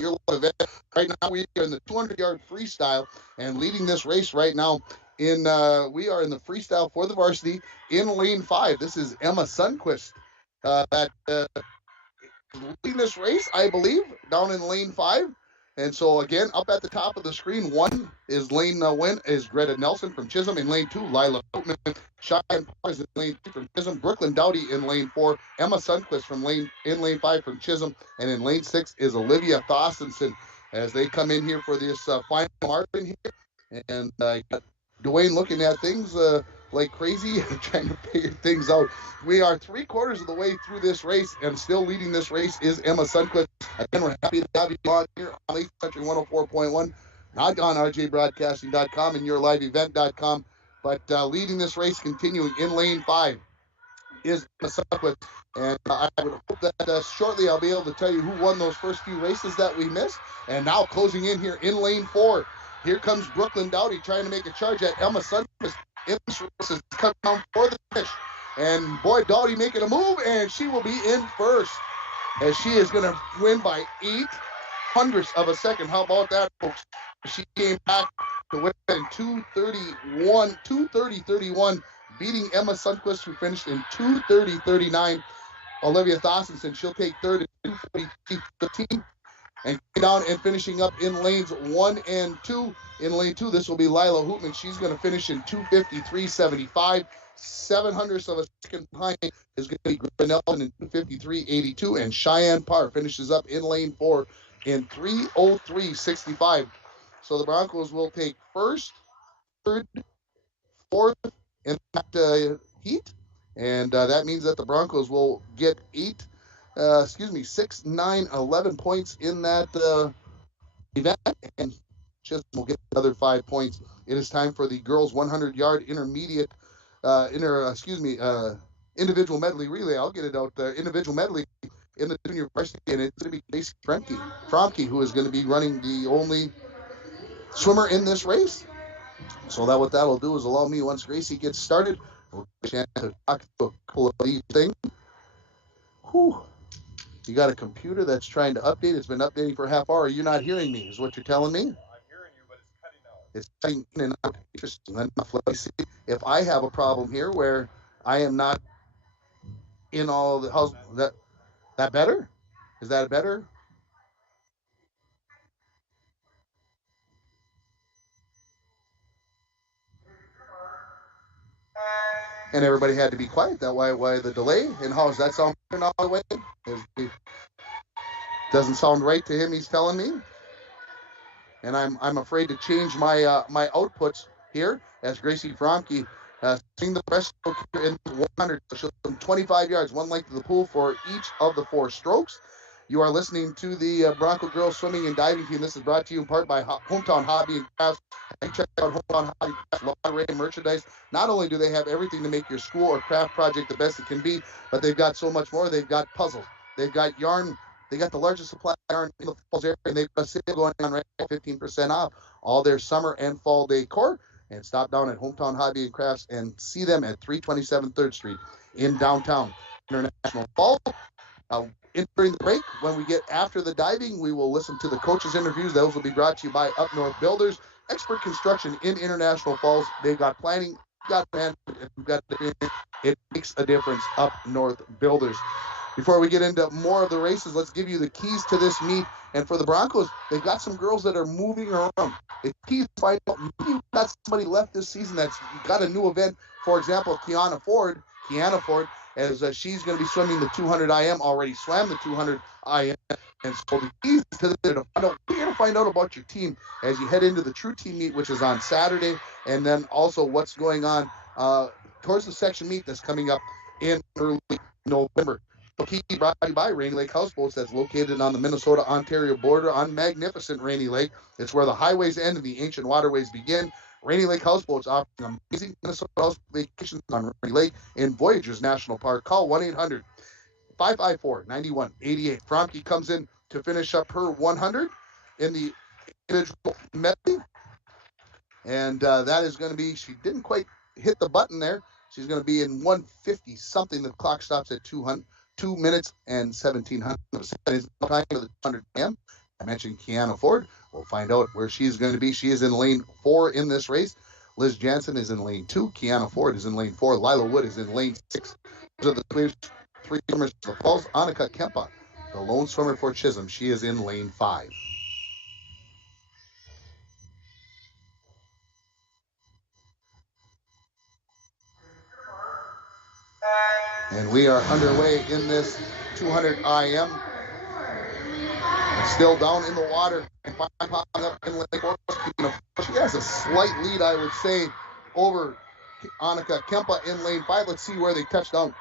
your event. Right now, we are in the 200-yard freestyle, and leading this race right now we are in the freestyle for the varsity in lane 5. This is Emma Sundquist that leading this race, I believe, down in lane 5. And so again, up at the top of the screen, one is lane win is Greta Nelson from Chisholm. In lane 2, Lila Boatman. Cheyenne Powers in lane 3 from Chisholm. Brooklyn Dowdy in lane 4. Emma Sundquist from lane 5 from Chisholm. And in lane 6 is Olivia Thossenson as they come in here for this final margin here. And Dwayne looking at things like crazy, trying to figure things out. We are 3/4 of the way through this race, and still leading this race is Emma Sundquist. Again, we're happy to have you on here on Lake Country 104.1, not on rjbroadcasting.com and yourliveevent.com. But leading this race, continuing in lane 5, is Emma Sundquist. And I would hope that shortly I'll be able to tell you who won those first few races that we missed. And now closing in here in lane 4. Here comes Brooklyn Dowdy trying to make a charge at Emma Sundquist. In this race is coming down for the finish. And boy, Dowdy making a move, and she will be in first. As she is going to win by 0.08 of a second. How about that, folks? She came back to win in 2:30:31, beating Emma Sundquist, who finished in 2:30:39. Olivia Thossenson, she'll take third in 2:43:15. And down and finishing up in lanes 1 and 2. In lane 2, this will be Lila Hoopman. She's going to finish in 2:53:75. 0.07 of a second behind is going to be Greta Nelson in 2:53:82. And Cheyenne Parr finishes up in lane 4 in 3:03:65. So the Broncos will take first, third, fourth in that heat. And that means that the Broncos will get 6, 9, 11 points in that event, and Chisholm will get another 5 points. It is time for the girls' 100-yard individual medley relay. I'll get it out there. Individual medley in the junior varsity, and it's going to be Gracie Fromke, who is going to be running the only swimmer in this race. So what that'll do is allow me, once Gracie gets started, we'll get a chance to talk to a couple of these things. Whew. You got a computer that's trying to update. It's been updating for a half hour. You're not hearing me, is what you're telling me? I'm hearing you, but it's cutting out. It's cutting in and out. Interesting enough. Let me see if I have a problem here where I am not in all the house. That better? Is that better? And everybody had to be quiet. That why the delay? And how does that sound now? The way doesn't sound right to him. He's telling me, and I'm afraid to change my my outputs here as Gracie Fromke seeing the breaststroke here in 100. She'll 25 yards, one length of the pool for each of the 4 strokes. You are listening to the Bronco Girls Swimming and Diving Team. This is brought to you in part by Hometown Hobby and Crafts. Check out Hometown Hobby and Crafts, long array of merchandise. Not only do they have everything to make your school or craft project the best it can be, but they've got so much more. They've got puzzles. They've got yarn. They got the largest supply of yarn in the Falls area, and they've got a sale going on right now, 15% off all their summer and fall decor. And stop down at Hometown Hobby and Crafts and see them at 327 3rd Street in downtown International Falls. During the break, when we get after the diving, we will listen to the coaches' interviews. Those will be brought to you by Up North Builders, expert construction in International Falls. They've got planning, got management, and we've got it makes a difference. Up North Builders. Before we get into more of the races, let's give you the keys to this meet. And for the Broncos, they've got some girls that are moving around. The keys to find out, maybe we've got somebody left this season that's got a new event. For example, Kiana Ford, as she's going to be swimming the 200 IM, already swam the 200 IM. And so the keys to find out, we're going to find out about your team as you head into the True Team meet, which is on Saturday, and then also what's going on towards the section meet that's coming up in early November. Key brought to you by Rainy Lake Houseboats, that's located on the Minnesota-Ontario border on magnificent Rainy Lake. It's where the highways end and the ancient waterways begin. Rainy Lake Houseboats offering amazing Minnesota house vacations on Rainy Lake in Voyagers National Park. Call 1-800-554-9188. Fromke comes in to finish up her 100 in the individual medley. And that is going to be, she didn't quite hit the button there. She's going to be in 150 something. The clock stops at 2 minutes and 1700 seconds. Time for the 200 AM. I mentioned Kiana Ford. We'll find out where she's going to be. She is in lane 4 in this race. Liz Jansen is in lane 2. Kiana Ford is in lane 4. Lila Wood is in lane 6. Those are the three swimmers for the Falls. Annika Kempa, the lone swimmer for Chisholm. She is in lane 5. And we are underway in this 200 IM. Still down in the water and popping up in lane 4. She has a slight lead, I would say, over Annika Kempa in lane 5. Let's see where they touch down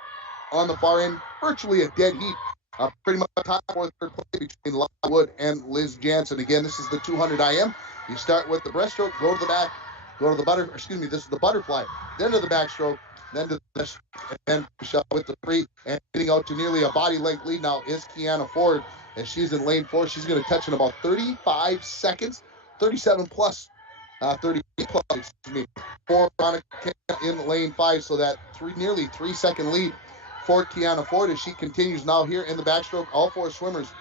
on the far end. Virtually a dead heat. Pretty much top or third place between Lila Wood and Liz Jansen. Again, this is the 200 IM. You start with the breaststroke, go to the back, go to the this is the butterfly, then to the backstroke, then to the breaststroke, and then Michelle with the free, and getting out to nearly a body length lead now is Kiana Ford, as she's in lane 4. She's going to touch in about 35 seconds, 37 plus, 38 plus, excuse me, for Veronica in lane 5, so that nearly 3-second lead for Kiana Ford as she continues now here in the backstroke. All 4 swimmers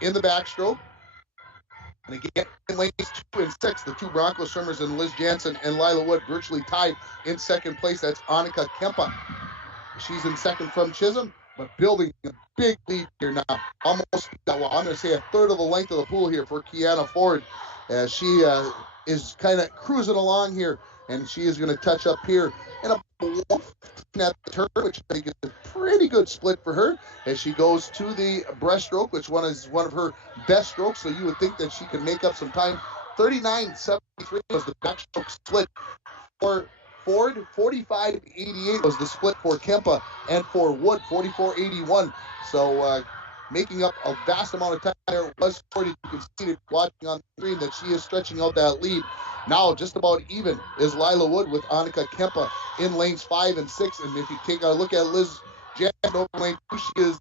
in the backstroke. And again, in lanes 2 and 6, the 2 Bronco swimmers and Liz Jansen and Lila Wood virtually tied in second place. That's Annika Kempa. She's in second from Chisholm, but building a big lead here now. Almost, well, I'm going to say a third of the length of the pool here for Kiana Ford, as she is kind of cruising along here, and she is going to touch up here in a at the turn, which I think is a pretty good split for her, as she goes to the breaststroke, which is one of her best strokes, so you would think that she could make up some time. 39.73 was the backstroke split for Ford. 45.88 was the split for Kempa, and for Wood, 44.81. So making up a vast amount of time there was Ford. You can see it watching on the screen that she is stretching out that lead. Now just about even is Lila Wood with Annika Kempa in lanes 5 and 6. And if you take a look at Liz Jansen over lane 2, she is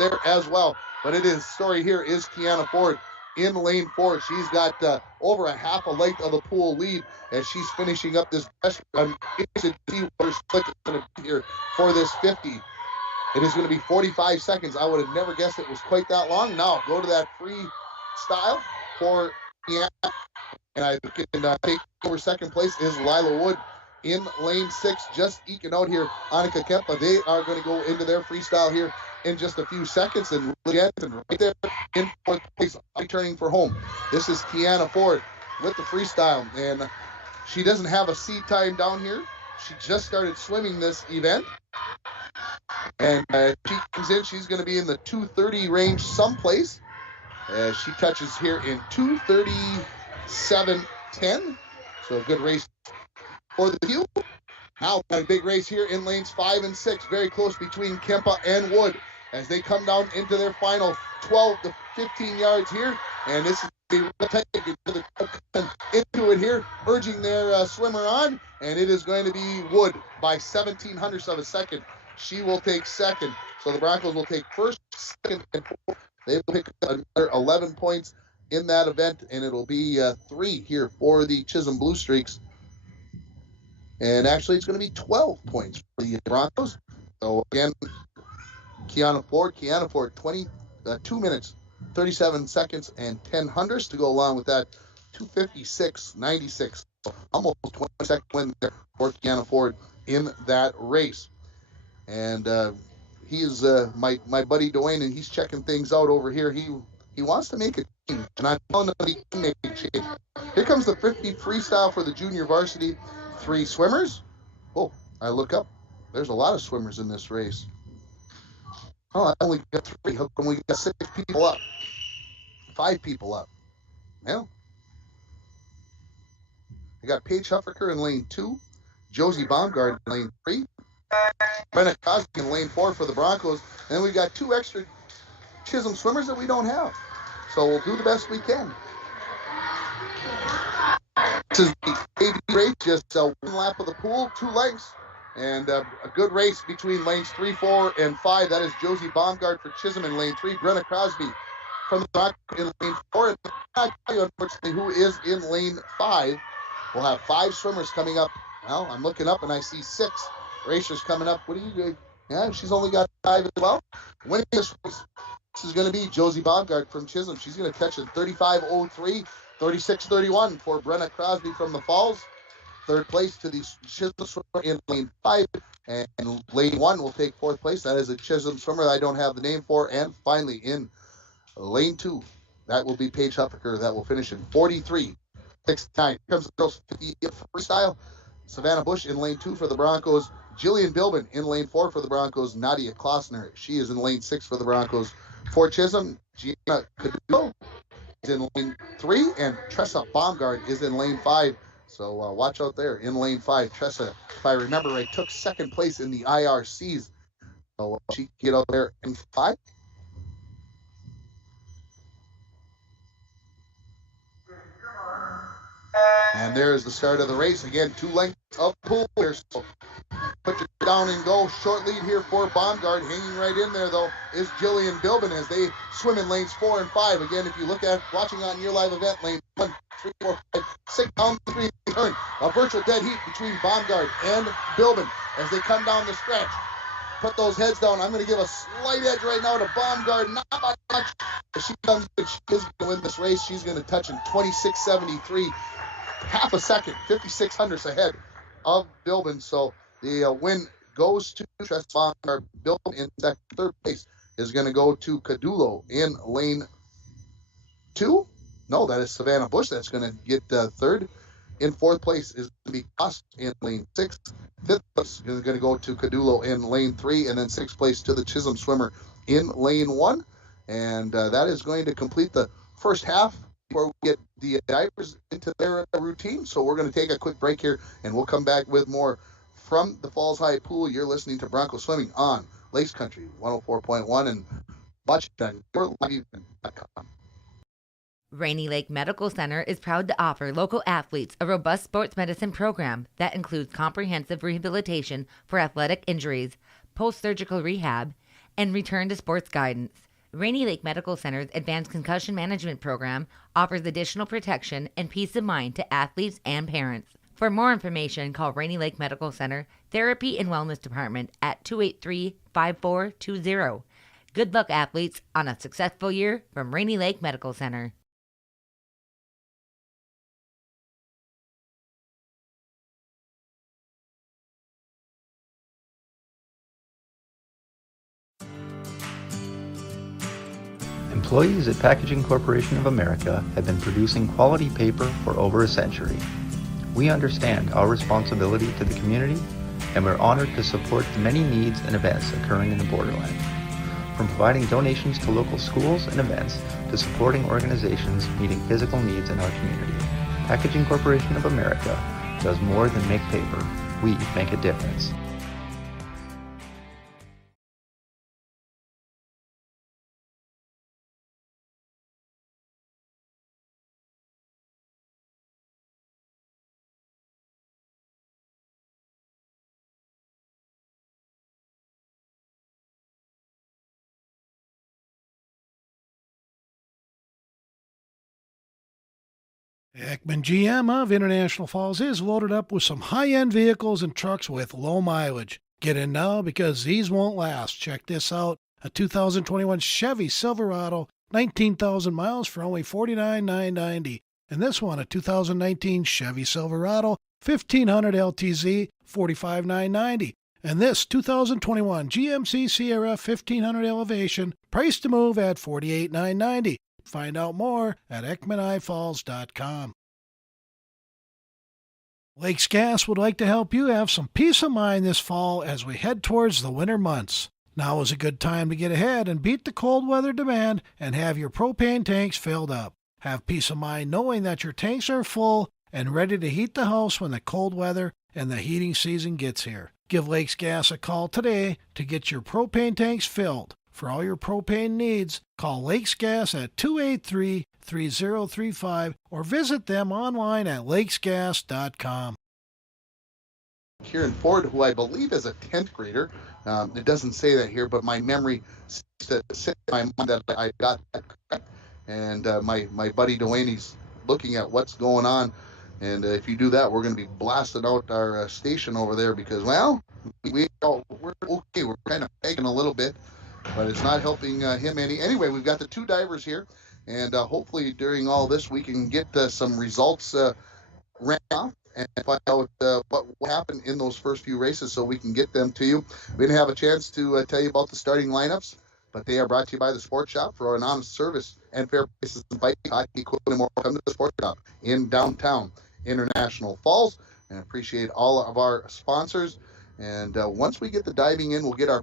there as well. But story here is Kiana Ford in lane 4. She's got over a half a length of the pool lead as she's finishing up this best run. It's a split going to be here for this 50. It is going to be 45 seconds. I would have never guessed it was quite that long. Now go to that freestyle for Kiana. And I can take over second place is Lila Wood in lane 6, just eking out here Annika Kempa. They are going to go into their freestyle here in just a few seconds. And Jensen right there in fourth place, returning for home. This is Kiana Ford with the freestyle. And she doesn't have a seed time down here. She just started swimming this event. And she comes in, she's going to be in the 2:30 range someplace. She touches here in 2:37.10. So a good race for the field. Now got a big race here in lanes 5 and 6. Very close between Kempa and Wood as they come down into their final 12 to 15 yards here. And this is into it here, urging their swimmer on. And it is going to be Wood by 0.17 of a second. She will take second. So the Broncos will take first, second, and fourth. They will pick another 11 points in that event, and it'll be 3 here for the Chisholm Blue Streaks. And actually, it's going to be 12 points for the Broncos. So again, Kiana Ford, 22 minutes, 37 seconds, and 10 hundredths to go along with that 2:56.96. So almost 20-second win there for Kiana Ford in that race. And he is my buddy Dwayne, and he's checking things out over here. He wants to make a change, and I'm telling him he can make a change. Here comes the 50 freestyle for the junior varsity. 3 swimmers. Oh, I look up. There's a lot of swimmers in this race. Oh, I only got 3. How come we got 6 people up? 5 people up. Well, I got Paige Huffaker in lane 2, Josie Baumgart in lane 3, Brenna Cosby in lane 4 for the Broncos, and then we got 2 extra Chisholm swimmers that we don't have. So we'll do the best we can. This is the AB race, just 1 lap of the pool, 2 lengths, and a good race between lanes 3, 4, and 5. That is Josie Baumgart for Chisholm in lane 3, Brenna Crosby from the Broncos in lane 4, and I'll tell you, unfortunately, who is in lane 5. We'll have 5 swimmers coming up. Well, I'm looking up and I see 6 racers coming up. What are you doing? Yeah, she's only got 5 as well. Winning this race This is going to be Josie Baumgart from Chisholm. She's going to catch a 35.03, 36.31 for Brenna Crosby from the Falls. Third place to the Chisholm swimmer in lane 5. And lane 1 will take fourth place. That is a Chisholm swimmer that I don't have the name for. And finally in lane 2, that will be Paige Huppiker. That will finish in 43.69. Here comes the girls 50 freestyle. Savannah Bush in lane 2 for the Broncos. Jillian Bilbin in lane 4 for the Broncos. Nadia Klossner, she is in lane 6 for the Broncos. For Chisholm, Gianna Cadulo is in lane 3, and Tressa Baumgart is in lane 5. So watch out there in lane 5. Tressa, if I remember right, took second place in the IRCs. So she can get out there in 5. And there's the start of the race. Again, 2 lengths of pool here. So put your down and go. Short lead here for Baumgart. Hanging right in there, though, is Jillian Bilbin as they swim in lanes 4 and 5. Again, if you look at watching on your live event, lane 1, 3, 4, 5, 6, down 3, turn. A virtual dead heat between Baumgart and Bilbin as they come down the stretch. Put those heads down. I'm going to give a slight edge right now to Baumgart. Not by much. If she comes in, she is going to win this race. She's going to touch in 26.73. Half a second, 56 hundredths ahead of Bilbin. So the win goes to Tressa Baumgart. Bilbin in second. Third place is going to go to Cadulo in lane 2. No, that is Savannah Bush. That's going to get third. In fourth place is going to be Cost in lane 6. Fifth place is going to go to Cadulo in lane 3. And then sixth place to the Chisholm swimmer in lane 1. And that is going to complete the first half before we get the divers into their routine. So we're going to take a quick break here, and we'll come back with more from the Falls High Pool. You're listening to Bronco Swimming on Lakes Country 104.1 and watch it on yourlive.com. Rainy Lake Medical Center is proud to offer local athletes a robust sports medicine program that includes comprehensive rehabilitation for athletic injuries, post-surgical rehab, and return to sports guidance. Rainy Lake Medical Center's Advanced Concussion Management Program offers additional protection and peace of mind to athletes and parents. For more information, call Rainy Lake Medical Center Therapy and Wellness Department at 283-5420. Good luck, athletes, on a successful year from Rainy Lake Medical Center. Employees at Packaging Corporation of America have been producing quality paper for over a century. We understand our responsibility to the community, and we're honored to support the many needs and events occurring in the borderland. From providing donations to local schools and events to supporting organizations meeting physical needs in our community, Packaging Corporation of America does more than make paper. We make a difference. Ekman GM of International Falls is loaded up with some high-end vehicles and trucks with low mileage. Get in now because these won't last. Check this out. A 2021 Chevy Silverado, 19,000 miles for only $49,990. And this one, a 2019 Chevy Silverado, 1500 LTZ, $45,990. And this 2021 GMC Sierra 1500 Elevation, price to move at $48,990. Find out more at EckmanIFalls.com. Lakes Gas would like to help you have some peace of mind this fall as we head towards the winter months. Now is a good time to get ahead and beat the cold weather demand and have your propane tanks filled up. Have peace of mind knowing that your tanks are full and ready to heat the house when the cold weather and the heating season gets here. Give Lakes Gas a call today to get your propane tanks filled. For all your propane needs, call Lakes Gas at 283-3035 or visit them online at lakesgas.com. Kieran Ford, who I believe is a 10th grader. It doesn't say that here, but my memory seems to sit in my mind that I got that correct. And my buddy Dwayne, he's looking at what's going on. And if you do that, we're going to be blasting out our station over there because, well, we're okay. We're kind of begging a little bit. but it's not helping him any. Anyway, we've got the two divers here, and hopefully during all this we can get some results ran off and find out what happened in those first few races so we can get them to you. We didn't have a chance to tell you about the starting lineups, but they are brought to you by the Sports Shop. For an honest service and fair prices and bike, hockey, equipment, and more, come to the Sports Shop in downtown International Falls. And appreciate all of our sponsors. And once we get the diving in, we'll get our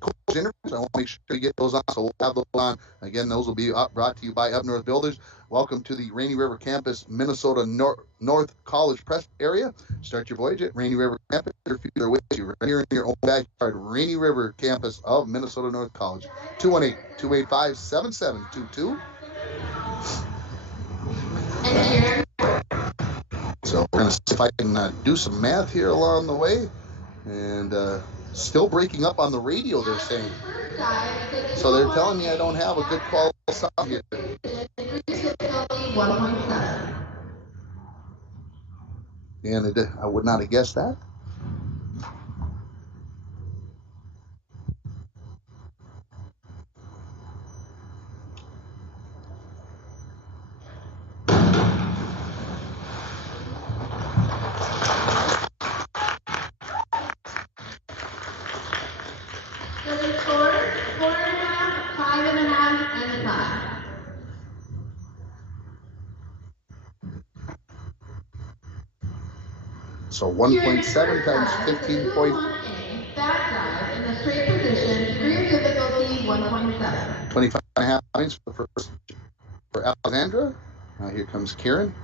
coach interviews. I want to make sure we get those on, so we'll have those on. Again, those will be brought to you by Up North Builders. Welcome to the Rainy River Campus, Minnesota North College Press area. Start your voyage at Rainy River Campus. Your future awaits you right here in your own backyard. Rainy River Campus of Minnesota North College. 218-285-7722. So we're going to see if I can do some math here along the way. And still breaking up on the radio, they're saying. So they're telling me I don't have a good quality sound here. 1.7. And I would not have guessed that. So 1.7 times 15 point. Back dive in the straight position, degree of difficulty 1.7. 25 and a half points for Alexandra. Now here comes Kieran.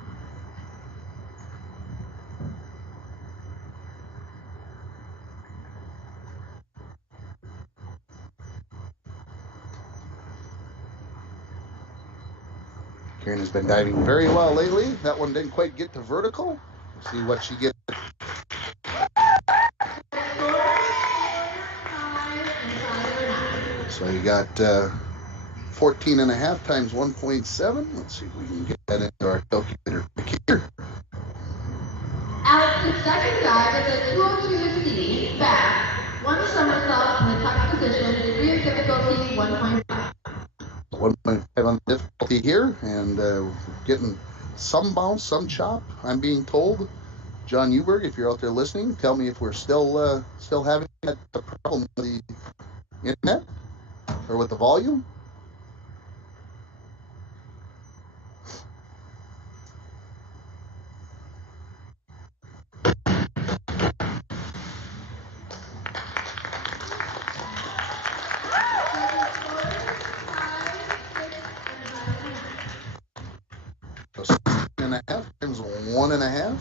Kieran has been diving very well lately. That one didn't quite get to vertical. We'll see what she gets. So you got 14 and a half times 1.7. Let's see if we can get that into our calculator here. Alex's second dive is a 202C back, one somersault in the tuck position, degree of difficulty 1.5. 1.5 on the difficulty here, and getting some bounce, some chop, I'm being told. John Uberg, if you're out there listening, tell me if we're still having that problem with the internet or with the volume. So 16 and a half times 1.5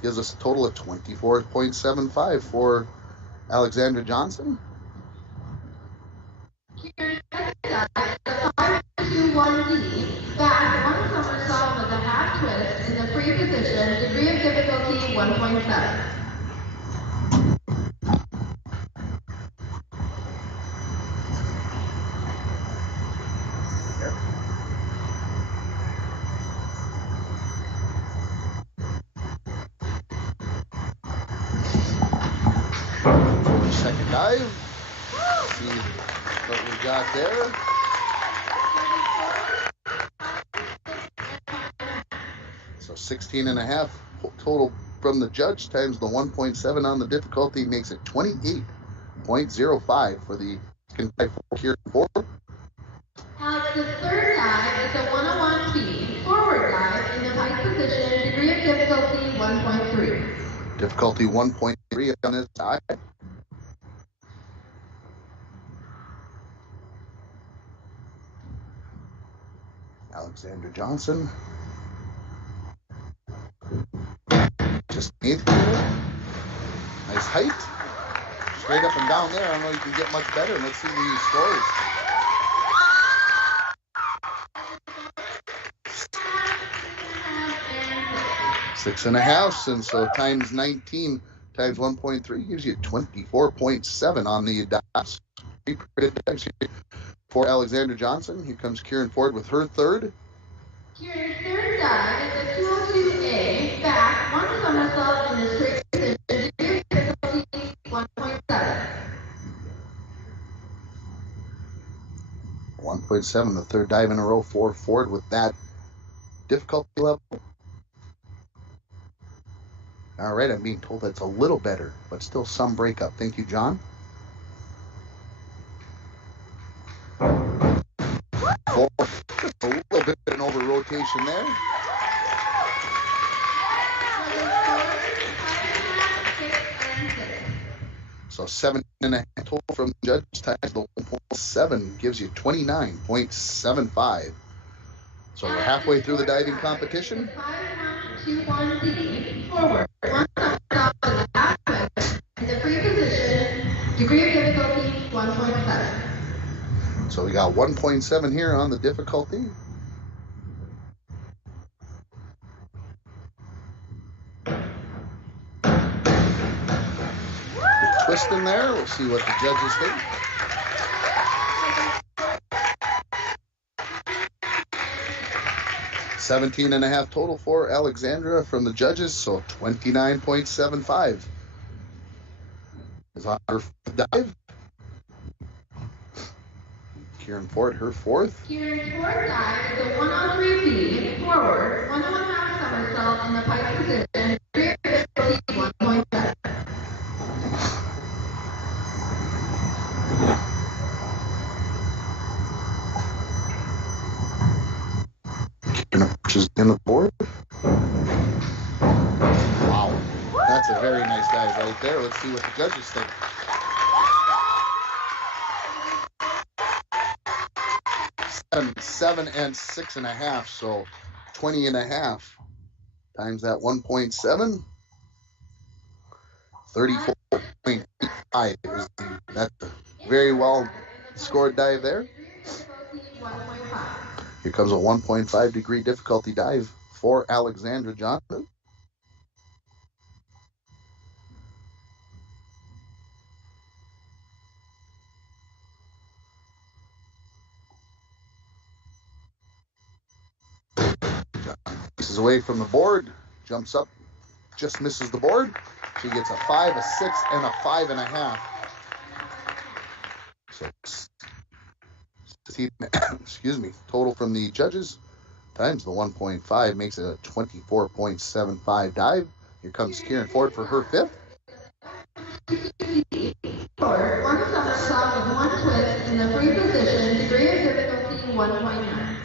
gives us a total of 24.75 for Alexandra Johnson. Here's second dive, the 5-2-1D, back, one somersault with a half twist in the free position, degree of difficulty 1.7. Second dive. Let's see what we got there. So 16 and a half total from the judge times the 1.7 on the difficulty makes it 28.05 for the second dive for Kieran Ford. Alex's third dive is a 101B, forward dive in the tight position, degree of difficulty 1.3. Difficulty 1.3 on this side. Alexandra Johnson. Just beneath here. Nice height. Straight up and down there. I don't know if you can get much better. Let's see these scores. Six and a half, and so times 19 times 1.3 gives you 24.7 on the dots. For Alexandra Johnson. Here comes Kieran Ford with her third. Kieran's third dive is a 202A, back, one somersault in the straight position, degree of difficulty 1.7. 1.7, the third dive in a row for Ford with that difficulty level. All right, I'm being told that's a little better, but still some breakup. Thank you, John. 4, just a little bit of an over rotation there. So 7.5 total from the judges times the 1.7 gives you 29.75. So we're halfway through the diving competition. 5-1-2-1-D, forward, 1 somersault in the half twist, in the free position, degree of difficulty 1.7. So we got 1.7 here on the difficulty. Good twist in there. We'll see what the judges think. $17.5 total for Alexandra from the judges, so 29.75 is on her dive. Kieran Ford, her fourth. Kieran's fourth dive is a 103B, forward, 1.5 somersault in the pike position, degree of difficulty 1.7. Kieran approaches in the board. Wow, that's a very nice dive right there. Let's see what the judges think. Seven and 6.5, so 20.5 times that 1.7, 34.85 is that's a very well scored dive there. Here comes a 1.5 degree difficulty dive for Alexandra Johnson. Pieces away from the board, jumps up, just misses the board. She gets a 5, a 6, and a 5.5. So, excuse me, total from the judges times the 1.5 makes it a 24.75 dive. Here comes Kieran Ford for her fifth. Forward, 1 somersault with 1 twist in the free position, degree of difficulty 1.9.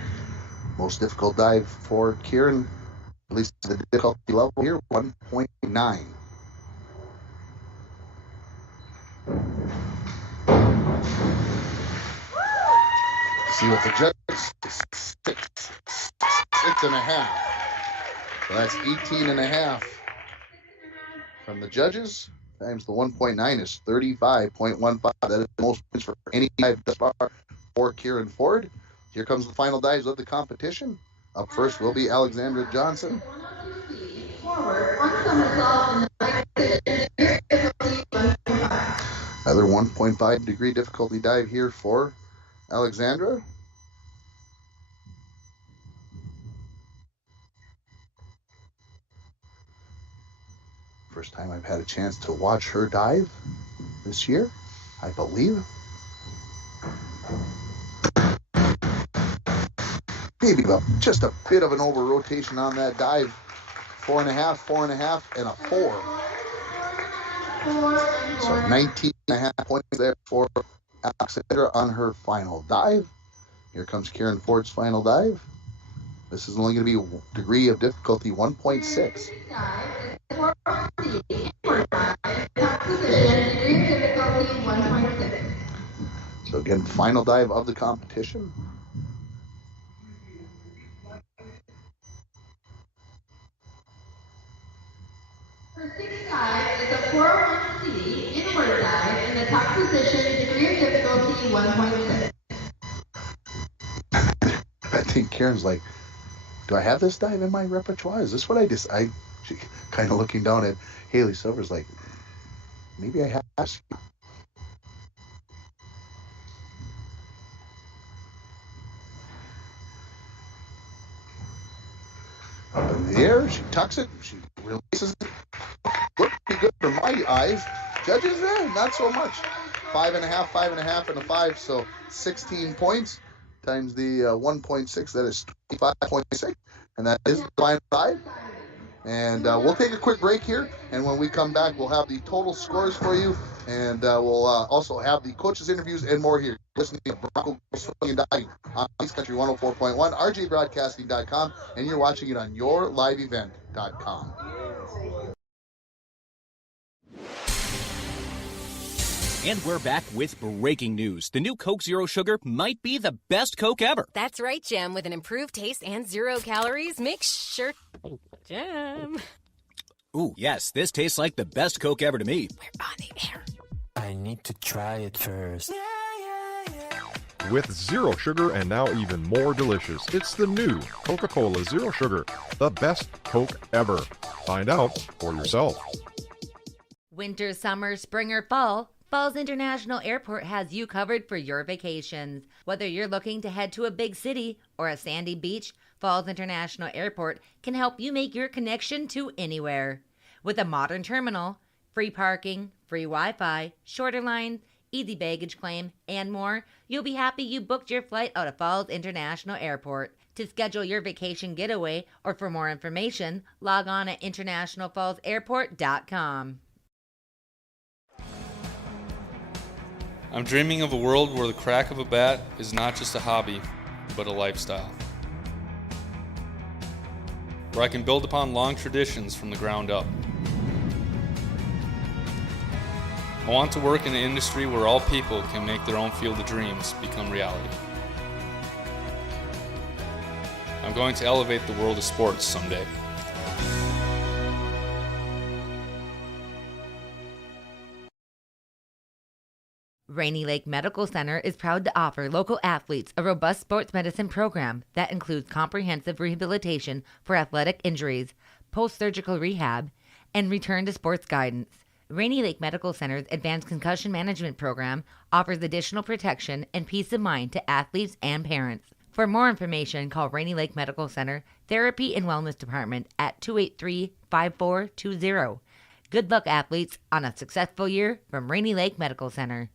Most difficult dive for Kieran, at least the difficulty level here, 1.9. See what the judges, 6.5. So that's 18.5 from the judges times the 1.9 is 35.15. That is the most points for any dive thus far for Kieran Ford. Here comes the final dives of the competition. Up first will be Alexandra Johnson. Forward, 1 somersault in the pike position, degree of difficulty 1.5. Another 1.5 degree difficulty dive here for Alexandra. First time I've had a chance to watch her dive this year, I believe. Maybe just a bit of an over rotation on that dive. 4.5, 4.5, and a 4. So 19.5 points there for Alexandra on her final dive. Here comes Kieran Ford's final dive. This is only going to be a degree of difficulty 1.6. So again, final dive of the competition. Her sixth dive is a 4-1C inward dive in the top position, degree of difficulty 1.6. I think Karen's like, do I have this dive in my repertoire? Is this what I just, she kind of looking down at Haley Silver's like, maybe I have to ask you. Up in the air, she tucks it, she releases it. Looked pretty good for my eyes. Judges, not so much. 5.5, 5.5, and a 5, so 16 points. times the 1.6, that is 25.6, and that is the final side. And we'll take a quick break here, and when we come back, we'll have the total scores for you, and we'll also have the coaches' interviews and more here. Listening to Bronco Swimming and Diving on East Country 104.1, rjbroadcasting.com, and you're watching it on yourliveevent.com. And we're back with breaking news. The new Coke Zero Sugar might be the best Coke ever. That's right, Jim. With an improved taste and 0 calories, make sure... Jim. Ooh, yes, this tastes like the best Coke ever to me. We're on the air. I need to try it first. With zero sugar and now even more delicious, it's the new Coca-Cola Zero Sugar, the best Coke ever. Find out for yourself. Winter, summer, spring, or fall, Falls International Airport has you covered for your vacations. Whether you're looking to head to a big city or a sandy beach, Falls International Airport can help you make your connection to anywhere. With a modern terminal, free parking, free Wi-Fi, shorter lines, easy baggage claim, and more, you'll be happy you booked your flight out of Falls International Airport. To schedule your vacation getaway or for more information, log on at internationalfallsairport.com. I'm dreaming of a world where the crack of a bat is not just a hobby, but a lifestyle. Where I can build upon long traditions from the ground up. I want to work in an industry where all people can make their own field of dreams become reality. I'm going to elevate the world of sports someday. Rainy Lake Medical Center is proud to offer local athletes a robust sports medicine program that includes comprehensive rehabilitation for athletic injuries, post-surgical rehab, and return to sports guidance. Rainy Lake Medical Center's Advanced Concussion Management Program offers additional protection and peace of mind to athletes and parents. For more information, call Rainy Lake Medical Center Therapy and Wellness Department at 283-5420. Good luck, athletes, on a successful year from Rainy Lake Medical Center.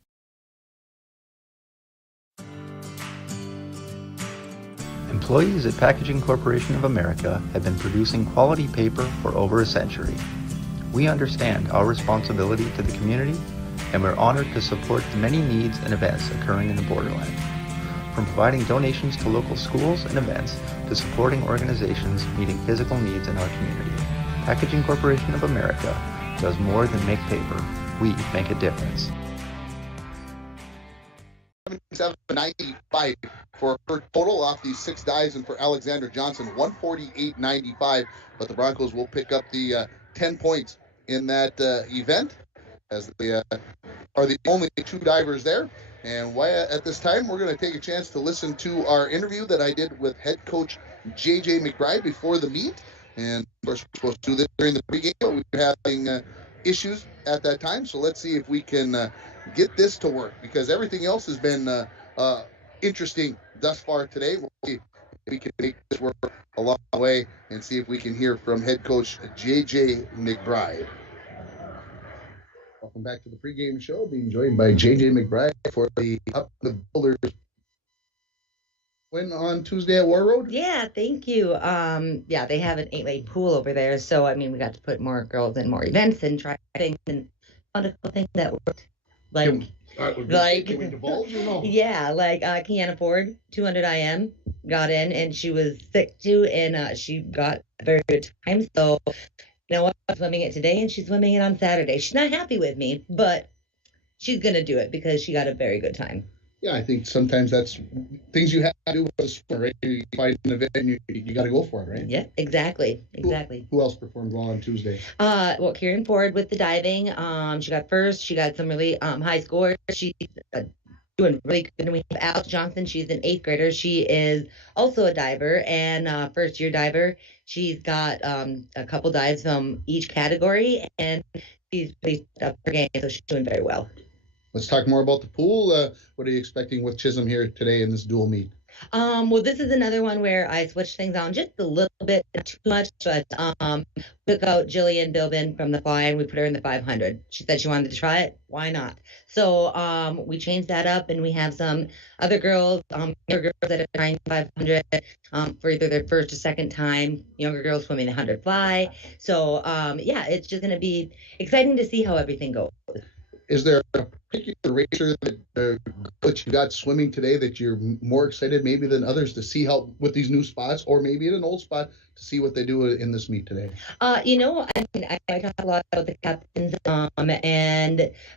Employees at Packaging Corporation of America have been producing quality paper for over a century. We understand our responsibility to the community, and we're honored to support the many needs and events occurring in the borderland. From providing donations to local schools and events to supporting organizations meeting physical needs in our community, Packaging Corporation of America does more than make paper. We make a difference. 77.95 for her total off these 6 dives, and for Alexander Johnson 148.95. But the Broncos will pick up the 10 points in that event, as they are the only 2 divers there. And at this time, we're going to take a chance to listen to our interview that I did with head coach J.J. McBride before the meet. And of course, we're supposed to do this during the pregame, but we were having issues at that time. So let's see if we can get this to work, because everything else has been interesting thus far today. We'll see if we can make this work along the way and see if we can hear from head coach J.J. McBride. Welcome back to the pregame show, being joined by J.J. McBride for the Up the Builders win on Tuesday at War Road. Yeah, thank you. Yeah, they have an 8-way pool over there, so I mean, we got to put more girls in more events and try things and wonderful things that worked. Can we divulge or no? Yeah, like Kiana Ford, 200 IM, got in, and she was sick too, and she got a very good time. So, you know what, I'm swimming it today, and she's swimming it on Saturday. She's not happy with me, but she's gonna do it because she got a very good time. Yeah, I think sometimes that's things you have to do as a swimmer, right? You find an event and you got to go for it, right? Yeah, exactly. Who else performed well on Tuesday? Well, Kieran Ford with the diving. She got first. She got some really high scores. She's doing really good. And we have Alex Johnson. She's an 8th grader. She is also a diver and first-year diver. She's got a couple dives from each category, and she's really up her game, so she's doing very well. Let's talk more about the pool. What are you expecting with Chisholm here today in this dual meet? Well, this is another one where I switched things on just a little bit, not too much, but took out Jillian Bilbin from the fly and we put her in the 500. She said she wanted to try it. Why not? So we changed that up and we have some other girls, younger girls that are trying 500 for either their first or second time, younger girls swimming the 100 fly. So yeah, it's just going to be exciting to see how everything goes. Is there a particular racer that you got swimming today that you're more excited maybe than others to see how with these new spots, or maybe in an old spot to see what they do in this meet today? I mean, I talk a lot about the captains,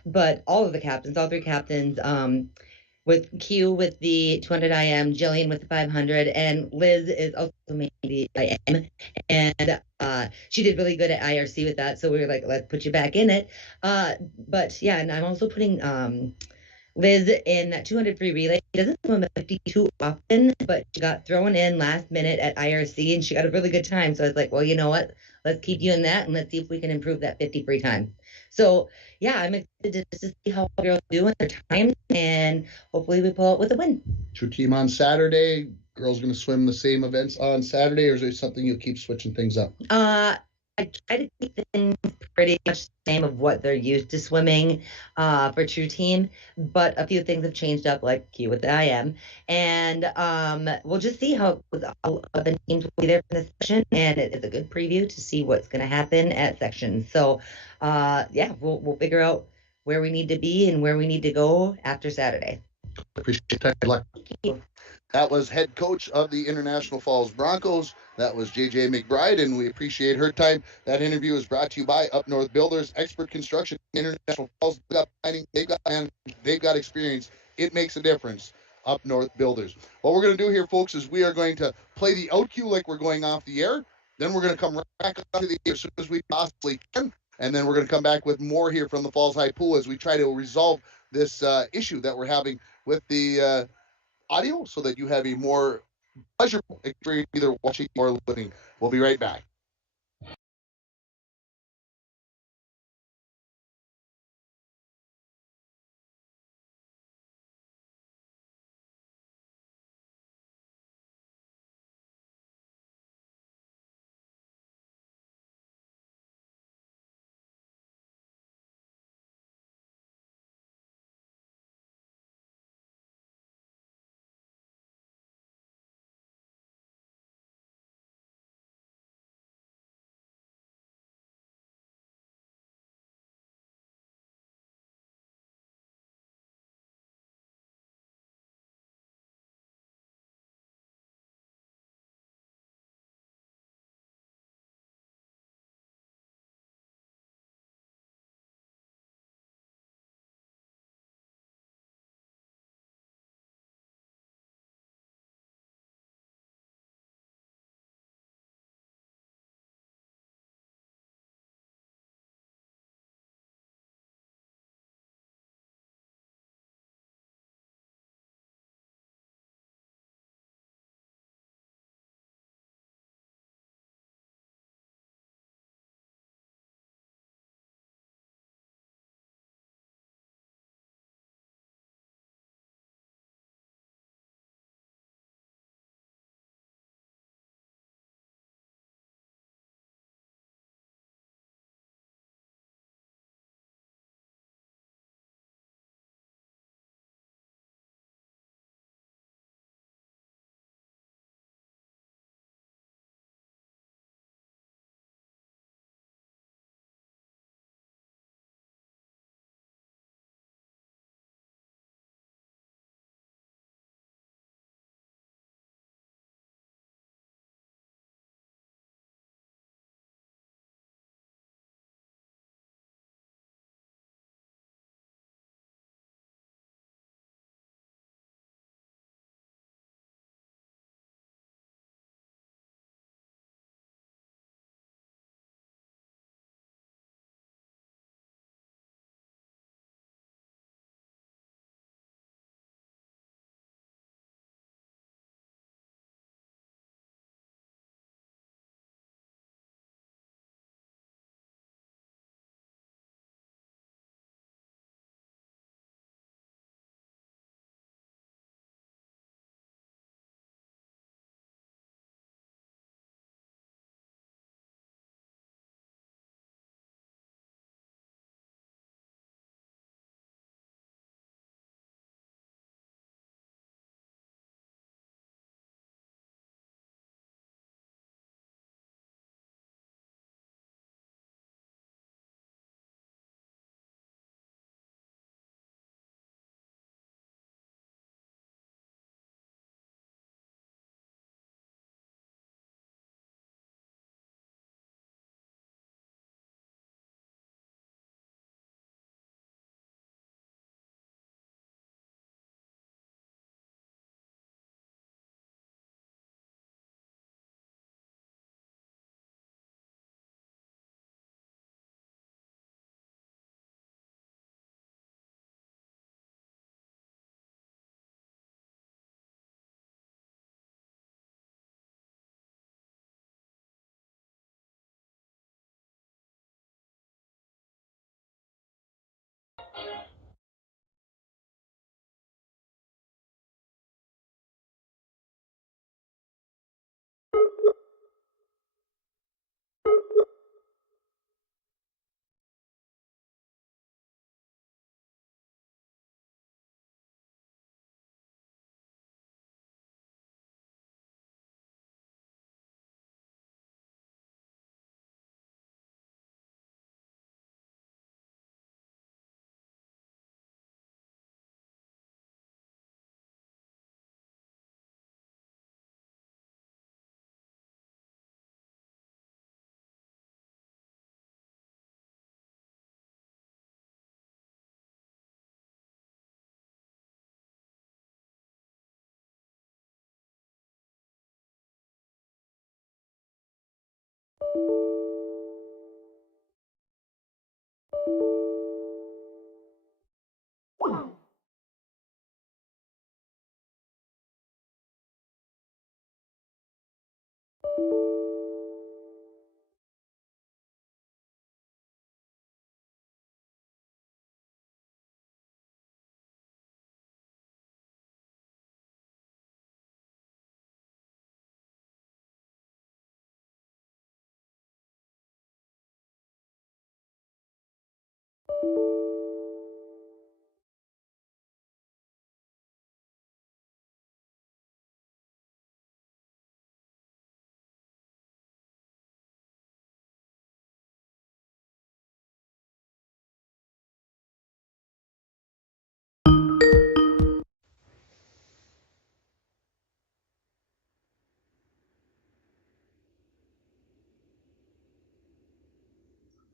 but all of the captains, all three captains, with Q with the 200 IM, Jillian with the 500, and Liz is also making the IM. And she did really good at IRC with that, so we were like, let's put you back in it. But yeah, and I'm also putting Liz in that 200 free relay. She doesn't swim at 52 often, but she got thrown in last minute at IRC, and she got a really good time. So I was like, well, you know what? Let's keep you in that, and let's see if we can improve that 50 free time. So yeah, I'm excited to see how girls do in their times, and hopefully we pull out with a win. True team on Saturday. Girls going to swim the same events on Saturday, or is there something you'll keep switching things up? I try to keep things pretty much the same of what they're used to swimming for True Team, but a few things have changed up, like Q with the IM, and we'll just see how all of the teams will be there for the session, and it's a good preview to see what's going to happen at sections. So yeah, we'll figure out where we need to be and where we need to go after Saturday. Appreciate that. Good luck. Thank you. That was head coach of the International Falls Broncos. That was JJ McBride, and we appreciate her time. That interview is brought to you by Up North Builders, Expert Construction, International Falls. They've got planning, they've got experience. It makes a difference. Up North Builders. What we're going to do here, folks, is we are going to play the out cue like we're going off the air. Then we're going to come right back onto the air as soon as we possibly can. And then we're going to come back with more here from the Falls High Pool as we try to resolve this issue that we're having with the audio so that you have a more pleasurable experience either watching or listening. We'll be right back.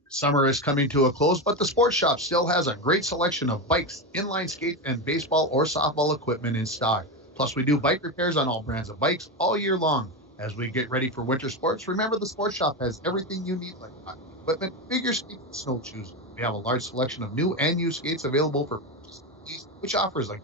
Summer is coming to a close, but the sports shop still has a great selection of bikes, inline skates, and baseball or softball equipment in stock. Plus, we do bike repairs on all brands of bikes all year long. As we get ready for winter sports, remember the sports shop has everything you need, like hockey equipment, figure skates, and snowshoes. We have a large selection of new and used skates available for purchase, which offers like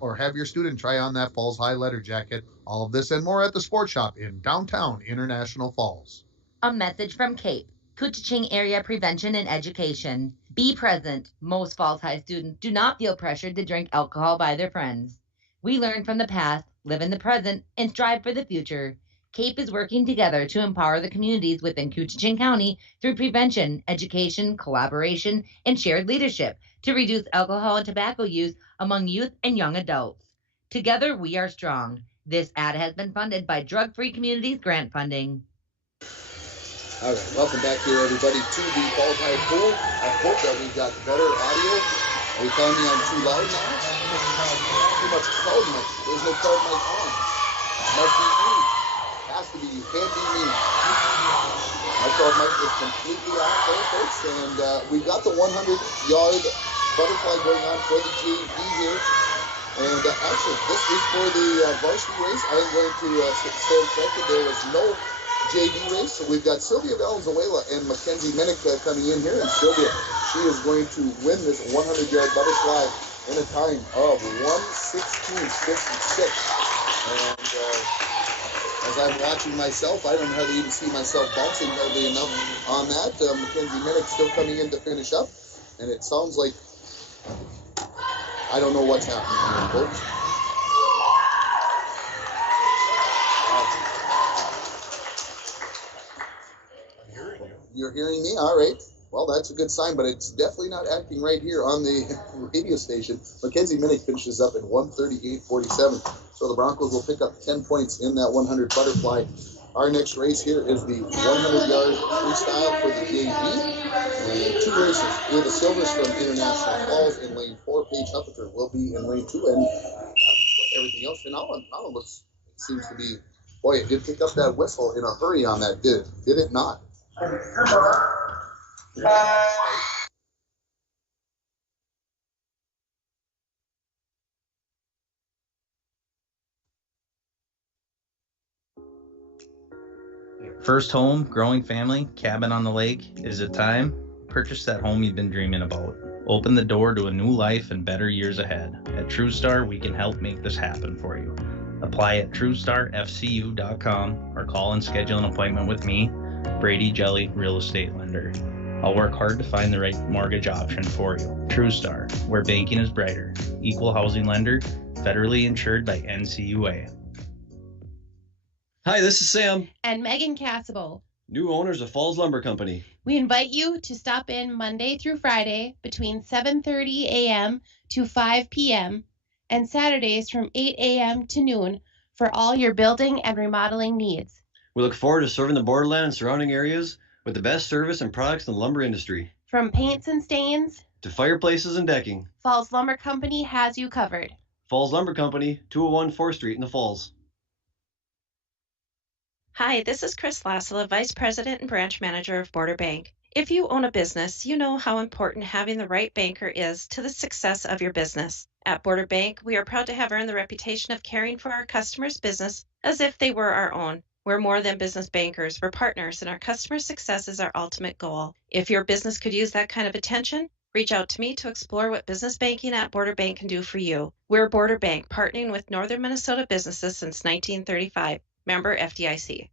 or have your student try on that Falls High leather jacket. All of this and more at the sports shop in downtown International Falls. A message from CAPE, Couchiching Area Prevention and Education. Be present. Most Falls High students do not feel pressured to drink alcohol by their friends. We learn from the past, live in the present, and strive for the future. CAPE is working together to empower the communities within Couchiching County through prevention, education, collaboration, and shared leadership to reduce alcohol and tobacco use among youth and young adults. Together, we are strong. This ad has been funded by Drug Free Communities Grant Funding. All right, welcome back here, everybody, to the Falls High Pool. I hope that we've got better audio. Are you telling me I'm too loud now? Too much crowd mic. There's no crowd mic on. Must be you. Has to be you. Can't be me. My crowd mic is completely off there, folks. And we've got the 100-yard butterfly going on for the JV here. And actually, this is for the varsity race. I am going to stand corrected. There was no JV race, so we've got Sylvia Valenzuela and Mackenzie Minnick coming in here, and Sylvia, she is going to win this 100-yard butterfly in a time of 1:16.56. And as I'm watching myself, I don't know how to even see myself bouncing hardly enough on that. Mackenzie Minnick still coming in to finish up, and it sounds like I don't know what's happening here, folks. You're hearing me? All right. Well, that's a good sign, but it's definitely not acting right here on the radio station. Mackenzie Minnick finishes up at 1:38.47. So the Broncos will pick up 10 points in that 100 butterfly. Our next race here is the 100-yard freestyle for the JV. And two races. Ava Silvers from International Falls in lane 4. Paige Huffaker will be in lane 2. And everything else in all seems to be, boy, it did pick up that whistle in a hurry on that, did it not? First home, growing family, cabin on the lake. Is it time? Purchase that home you've been dreaming about. Open the door to a new life and better years ahead. At TrueStar, we can help make this happen for you. Apply at TrueStarFCU.com or call and schedule an appointment with me, Brady Jelly, Real Estate Lender. I'll work hard to find the right mortgage option for you. TrueStar, where banking is brighter. Equal housing lender, federally insured by NCUA. Hi, this is Sam. And Megan Cassable. New owners of Falls Lumber Company. We invite you to stop in Monday through Friday between 7:30 a.m. to 5 p.m. and Saturdays from 8 a.m. to noon for all your building and remodeling needs. We look forward to serving the borderland and surrounding areas with the best service and products in the lumber industry. From paints and stains to fireplaces and decking, Falls Lumber Company has you covered. Falls Lumber Company, 201 4th Street in the Falls. Hi, this is Chris Lassila, Vice President and Branch Manager of Border Bank. If you own a business, you know how important having the right banker is to the success of your business. At Border Bank, we are proud to have earned the reputation of caring for our customers' business as if they were our own. We're more than business bankers, we're partners, and our customer success is our ultimate goal. If your business could use that kind of attention, reach out to me to explore what business banking at Border Bank can do for you. We're Border Bank, partnering with Northern Minnesota businesses since 1935. Member FDIC.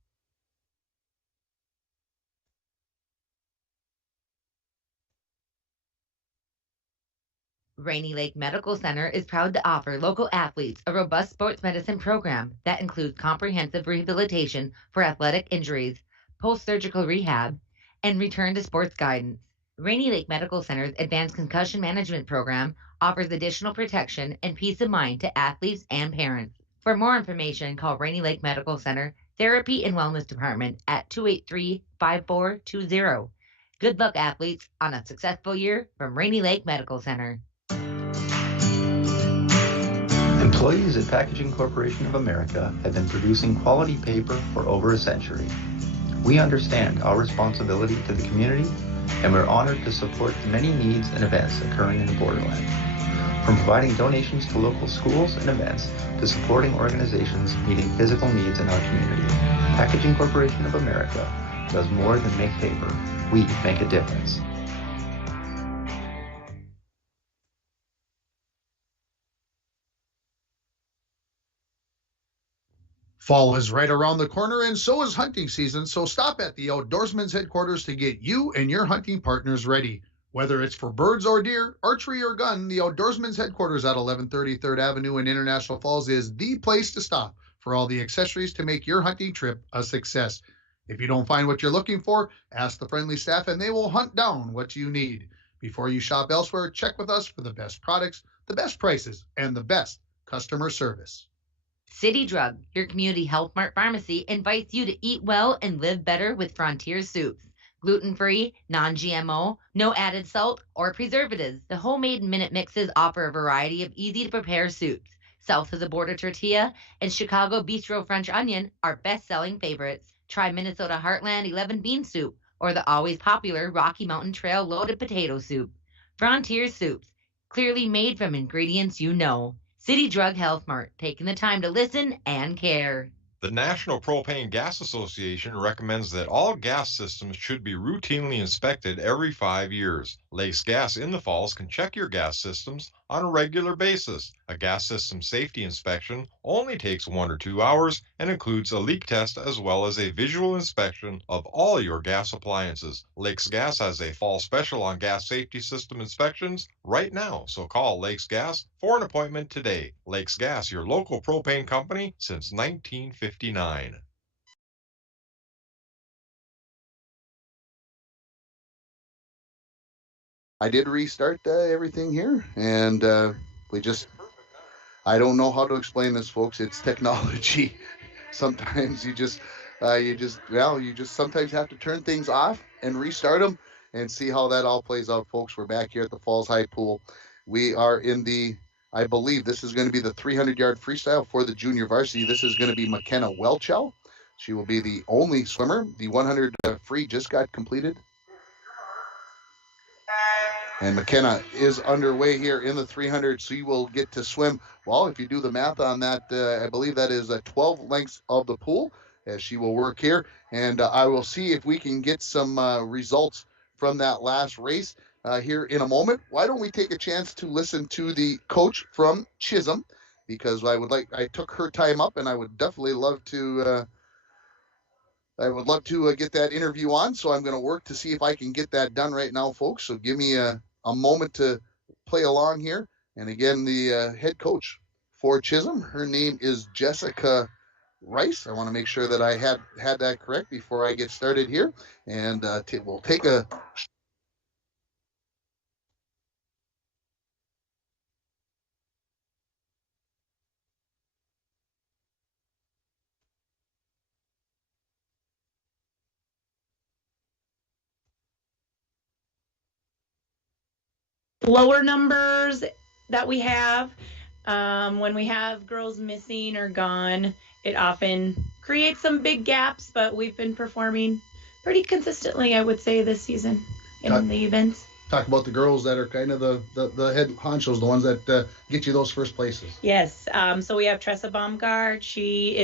Rainy Lake Medical Center is proud to offer local athletes a robust sports medicine program that includes comprehensive rehabilitation for athletic injuries, post-surgical rehab, and return to sports guidance. Rainy Lake Medical Center's advanced concussion management program offers additional protection and peace of mind to athletes and parents. For more information, call Rainy Lake Medical Center Therapy and Wellness Department at 283-5420. Good luck, athletes, on a successful year from Rainy Lake Medical Center. Employees at Packaging Corporation of America have been producing quality paper for over a century. We understand our responsibility to the community, and we're honored to support the many needs and events occurring in the borderland. From providing donations to local schools and events to supporting organizations meeting physical needs in our community, Packaging Corporation of America does more than make paper. We make a difference. Fall is right around the corner, and so is hunting season, so stop at the Outdoorsman's headquarters to get you and your hunting partners ready. Whether it's for birds or deer, archery or gun, the Outdoorsman's headquarters at 1130 3rd Avenue in International Falls is the place to stop for all the accessories to make your hunting trip a success. If you don't find what you're looking for, ask the friendly staff and they will hunt down what you need. Before you shop elsewhere, check with us for the best products, the best prices, and the best customer service. City Drug, your community health mart pharmacy, invites you to eat well and live better with Frontier Soups. Gluten-free, non-GMO, no added salt or preservatives. The homemade minute mixes offer a variety of easy-to-prepare soups. South of the Border Tortilla and Chicago Bistro French Onion are best-selling favorites. Try Minnesota Heartland 11 Bean Soup or the always popular Rocky Mountain Trail Loaded Potato Soup. Frontier Soups, clearly made from ingredients you know. City Drug Health Mart, taking the time to listen and care. The National Propane Gas Association recommends that all gas systems should be routinely inspected every 5 years. Lakes Gas in the Falls can check your gas systems on a regular basis. A gas system safety inspection only takes 1 or 2 hours and includes a leak test as well as a visual inspection of all your gas appliances. Lakes Gas has a fall special on gas safety system inspections right now, so call Lakes Gas for an appointment today. Lakes Gas, your local propane company since 1959. I did restart everything here, and I don't know how to explain this, folks. It's technology. Sometimes you just sometimes have to turn things off and restart them and see how that all plays out, folks. We're back here at the Falls High Pool. We are in I believe this is going to be the 300-yard freestyle for the junior varsity. This is going to be McKenna Welchow. She will be the only swimmer. The 100 free just got completed. And McKenna is underway here in the 300. She will get to swim. Well, if you do the math on that, I believe that is 12 lengths of the pool as she will work here. And I will see if we can get some results from that last race here in a moment. Why don't we take a chance to listen to the coach from Chisholm, because I took her time up, and I would definitely love to get that interview on, so I'm going to work to see if I can get that done right now, folks. So give me a moment to play along here. And again, the head coach for Chisholm, her name is Jessica Rice. I want to make sure that I had that correct before I get started here. And we'll take a lower numbers that we have. When we have girls missing or gone, it often creates some big gaps, but we've been performing pretty consistently, I would say, this season in the events. Talk about the girls that are kind of the head honchos, the ones that get you those first places. Yes. So we have Tressa Baumgart. She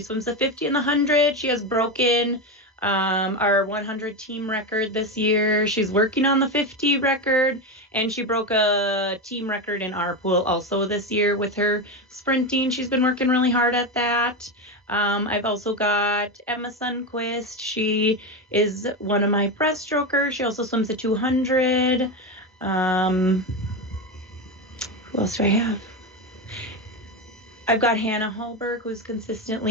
swims the 50 and the 100. She has broken our 100 team record this year. She's working on the 50 record, and she broke a team record in our pool also this year with her sprinting. She's been working really hard at that. I've also got Emma Sundquist. She is one of my breaststrokers. She also swims the 200. Who else do I have? I've got Hannah Hallberg, who's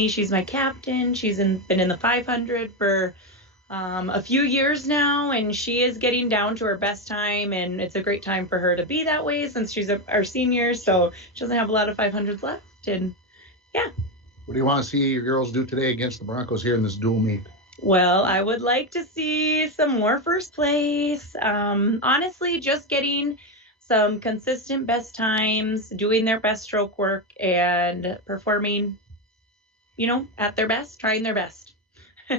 she's my captain. She's been in the 500 for a few years now, and she is getting down to her best time, and it's a great time for her to be that way since she's our senior, so she doesn't have a lot of 500s left, and yeah. What do you want to see your girls do today against the Broncos here in this dual meet? Well, I would like to see some more first place. Honestly, just getting some consistent best times, doing their best stroke work, and performing, at their best, trying their best.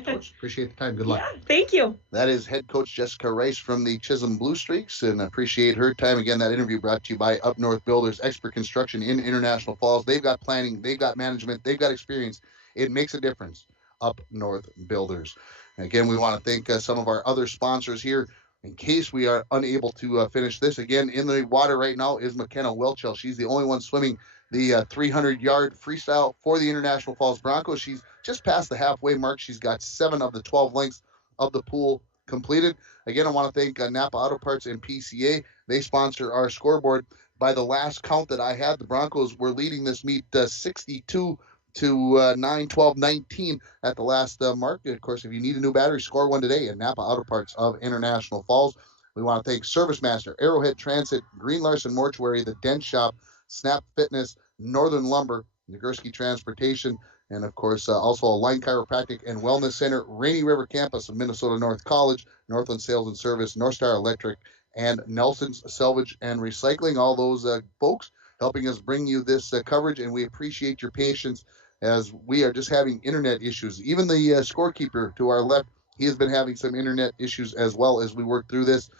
Coach, appreciate the time. Good luck. Yeah, thank you. That is head coach Jessica Rice from the Chisholm Blue Streaks, and appreciate her time. Again, that interview brought to you by Up North Builders, expert construction in International Falls. They've got planning, they've got management, they've got experience. It makes a difference. Up North Builders. And again, we want to thank some of our other sponsors here. In case we are unable to finish this, again, in the water right now is McKenna Welchel. She's the only one swimming the 300-yard freestyle for the International Falls Broncos. She's just past the halfway mark. She's got 7 of the 12 lengths of the pool completed. Again, I want to thank Napa Auto Parts and PCA. They sponsor our scoreboard. By the last count that I had, the Broncos were leading this meet 62 to 9, 12, 19 at the last mark. Of course, if you need a new battery, score one today at Napa Auto Parts of International Falls. We want to thank Service Master, Arrowhead Transit, Green Larson Mortuary, The Dent Shop, Snap Fitness, Northern Lumber, Nagurski Transportation, and of course, also Align Chiropractic and Wellness Center, Rainy River Campus of Minnesota North College, Northland Sales and Service, North Star Electric, and Nelson's Salvage and Recycling. All those folks helping us bring you this coverage, and we appreciate your patience as we are just having internet issues. Even the scorekeeper to our left, he has been having some internet issues as well as we work through this.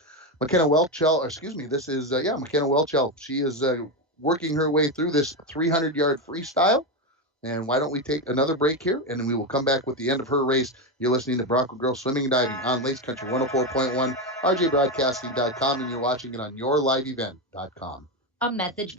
McKenna Welchel, this is McKenna Welchel. She is working her way through this 300-yard freestyle. And why don't we take another break here, and then we will come back with the end of her race. You're listening to Bronco Girls Swimming and Diving on Lakes Country 104.1, rjbroadcasting.com, and you're watching it on yourliveevent.com. A message.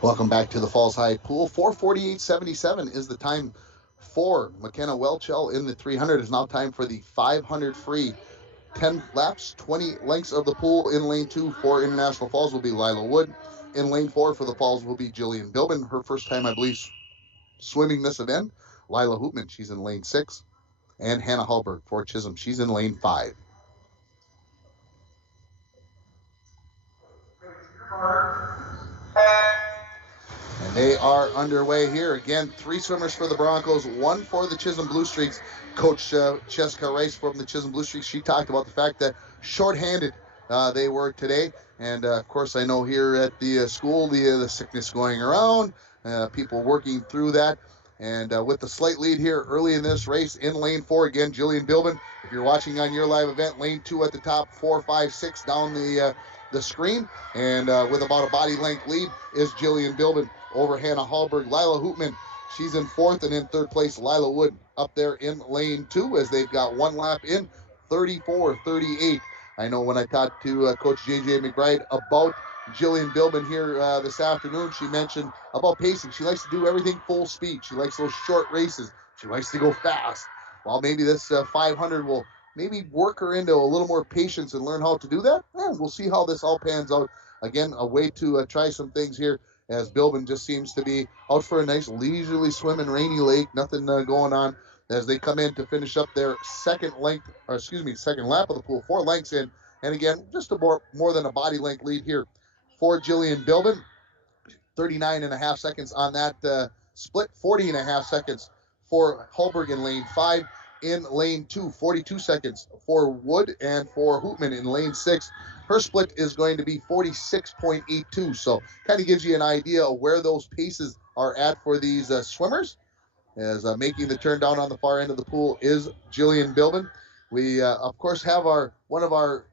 Welcome back to the Falls High Pool. 4:48.77 is the time for McKenna Welchel in the 300. It's now time for the 500 free. 10 laps, 20 lengths of the pool. In lane 2 for International Falls will be Lila Wood. In lane 4 for the Falls will be Jillian Bilbin. Her first time, I believe, swimming this event. Lila Hoopman, she's in lane 6. And Hannah Hallberg for Chisholm, she's in lane 5. And they are underway here. Again, 3 swimmers for the Broncos, 1 for the Chisholm Blue Streaks. Coach Jessica Rice from the Chisholm Blue Streaks, she talked about the fact that shorthanded they were today. And, of course, I know here at the school, the sickness going around, people working through that. And with the slight lead here early in this race in lane 4, again, Jillian Bilbin. If you're watching on your live event, lane 2 at the top, 4, 5, 6 down the screen. And with about a body length lead is Jillian Bilbin over Hannah Hallberg. Lila Hoopman, she's in 4th, and in 3rd place, Lila Wood up there in lane 2 as they've got 1 lap in, 34-38 I know when I talked to Coach J.J. McBride about Jillian Bilbin here this afternoon, she mentioned about pacing. She likes to do everything full speed. She likes those short races. She likes to go fast. Well, maybe this 500 will maybe work her into a little more patience and learn how to do that. We'll see how this all pans out. Again, a way to try some things here, as Bilbin just seems to be out for a nice leisurely swim in Rainy Lake. Nothing going on as they come in to finish up their second lap of the pool, 4 lengths in. And again, just a more than a body length lead here for Jillian Bilbin. 39.5 seconds on that split, 40.5 seconds for Hallberg in lane 5. In lane 2, 42 seconds for Wood, and for Hoopman in lane 6. Her split is going to be 46.82. So kind of gives you an idea of where those paces are at for these swimmers. As making the turn down on the far end of the pool is Jillian Bilbin. We, of course, have one of our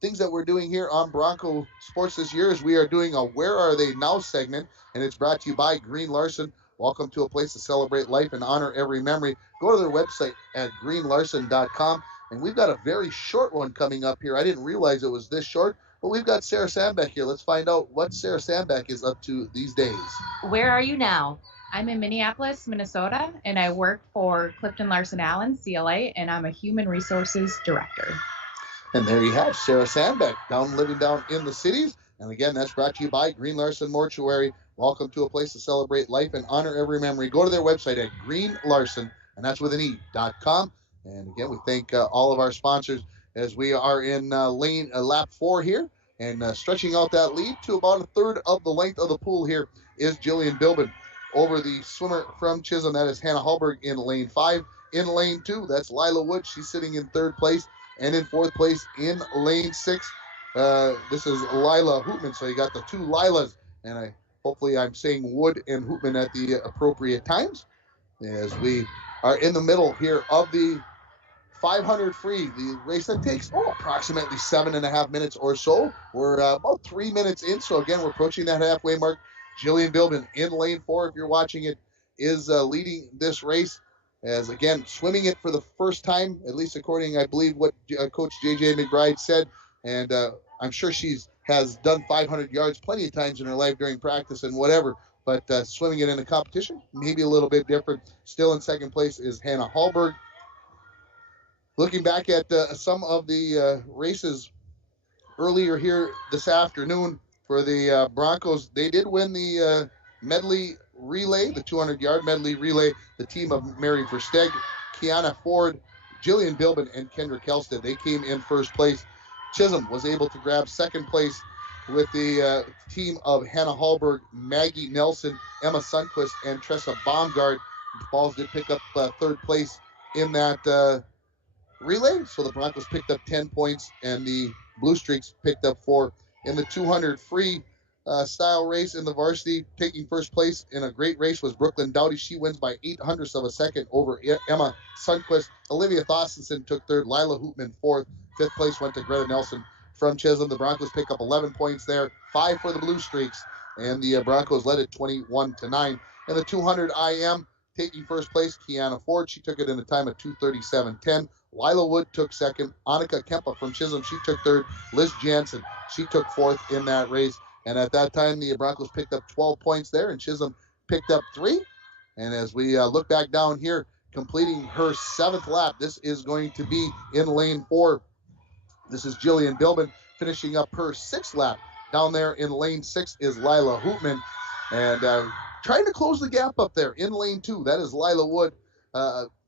things that we're doing here on Bronco Sports this year is we are doing a Where Are They Now segment, and it's brought to you by Green Larson. Welcome to a place to celebrate life and honor every memory. Go to their website at greenlarson.com, and we've got a very short one coming up here. I didn't realize it was this short, but we've got Sarah Sandbeck here. Let's find out what Sarah Sandbeck is up to these days. Where are you now? I'm in Minneapolis, Minnesota, and I work for Clifton Larson Allen, CLA, and I'm a Human Resources Director. And there you have Sarah Sandbeck, living down in the cities. And again, that's brought to you by Green Larson Mortuary. Welcome to a place to celebrate life and honor every memory. Go to their website at greenlarson, and that's with an E.com. And again, we thank all of our sponsors as we are in lap 4 here. And stretching out that lead to about a third of the length of the pool here is Jillian Bilbin. Over the swimmer from Chisholm, that is Hannah Hallberg in lane 5. In lane 2, that's Lila Wood. She's sitting in 3rd place. And in 4th place in lane 6, this is Lila Hoopman. So you got the 2 Lilas. And hopefully I'm saying Wood and Hoopman at the appropriate times. As we are in the middle here of the 500 free, the race that takes approximately 7.5 minutes or so. We're about 3 minutes in. So again, we're approaching that halfway mark. Jillian Bilbin in lane 4, if you're watching it, is leading this race. As again, swimming it for the first time, at least according, I believe, what Coach J.J. McBride said. And I'm sure has done 500 yards plenty of times in her life during practice and whatever. But swimming it in a competition, maybe a little bit different. Still in 2nd place is Hannah Hallberg. Looking back at some of the races earlier here this afternoon for the Broncos, they did win the medley relay, the 200-yard medley relay. The team of Mary Versteg, Kiana Ford, Jillian Bilbin, and Kendra Kelstead, they came in 1st place. Chisholm was able to grab 2nd place with the team of Hannah Hallberg, Maggie Nelson, Emma Sundquist, and Tressa Baumgart. The Falls did pick up 3rd place in that relay, so the Broncos picked up 10 points, and the Blue Streaks picked up 4. In the 200 free style race in the varsity, taking 1st place in a great race was Brooklyn Dowdy. She wins by 0.08 of a second over Emma Sundquist. Olivia Thorstensen took 3rd, Lila Hoopman 4th. 5th place went to Greta Nelson from Chisholm. The Broncos pick up 11 points there, 5 for the Blue Streaks, and the Broncos led it 21-9. In the 200 IM, taking 1st place, Kiana Ford. She took it in a time of 2:37.10. Lila Wood took 2nd. Annika Kempa from Chisholm, she took 3rd. Liz Jansen, she took 4th in that race. And at that time, the Broncos picked up 12 points there, and Chisholm picked up 3. And as we look back down here, completing her 7th lap, this is going to be in lane 4. This is Jillian Bilbin finishing up her 6th lap. Down there in lane 6 is Lila Hoopman. And trying to close the gap up there in lane 2, that is Lila Wood.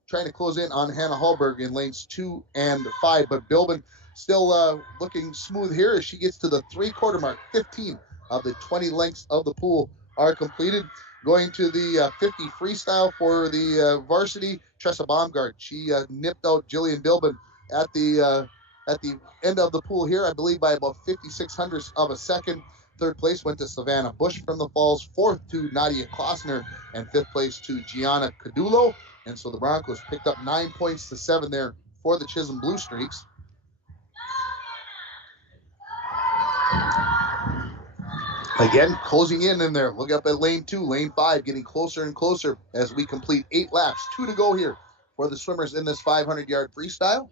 Trying to close in on Hannah Hallberg in lanes 2 and 5. But Bilbin still looking smooth here as she gets to the 3/4 mark. 15 of the 20 lengths of the pool are completed. Going to the 50 freestyle for the varsity, Tressa Baumgart. She nipped out Jillian Bilbin at the end of the pool here, I believe by about 56 of a second. 3rd place went to Savannah Bush from the Falls. 4th to Nadia Klossner, and 5th place to Gianna Cadulo. And so the Broncos picked up 9 points to 7 there for the Chisholm Blue Streaks. Again, closing in there. Look up at lane 2, lane 5, getting closer and closer as we complete 8 laps. 2 to go here for the swimmers in this 500-yard freestyle.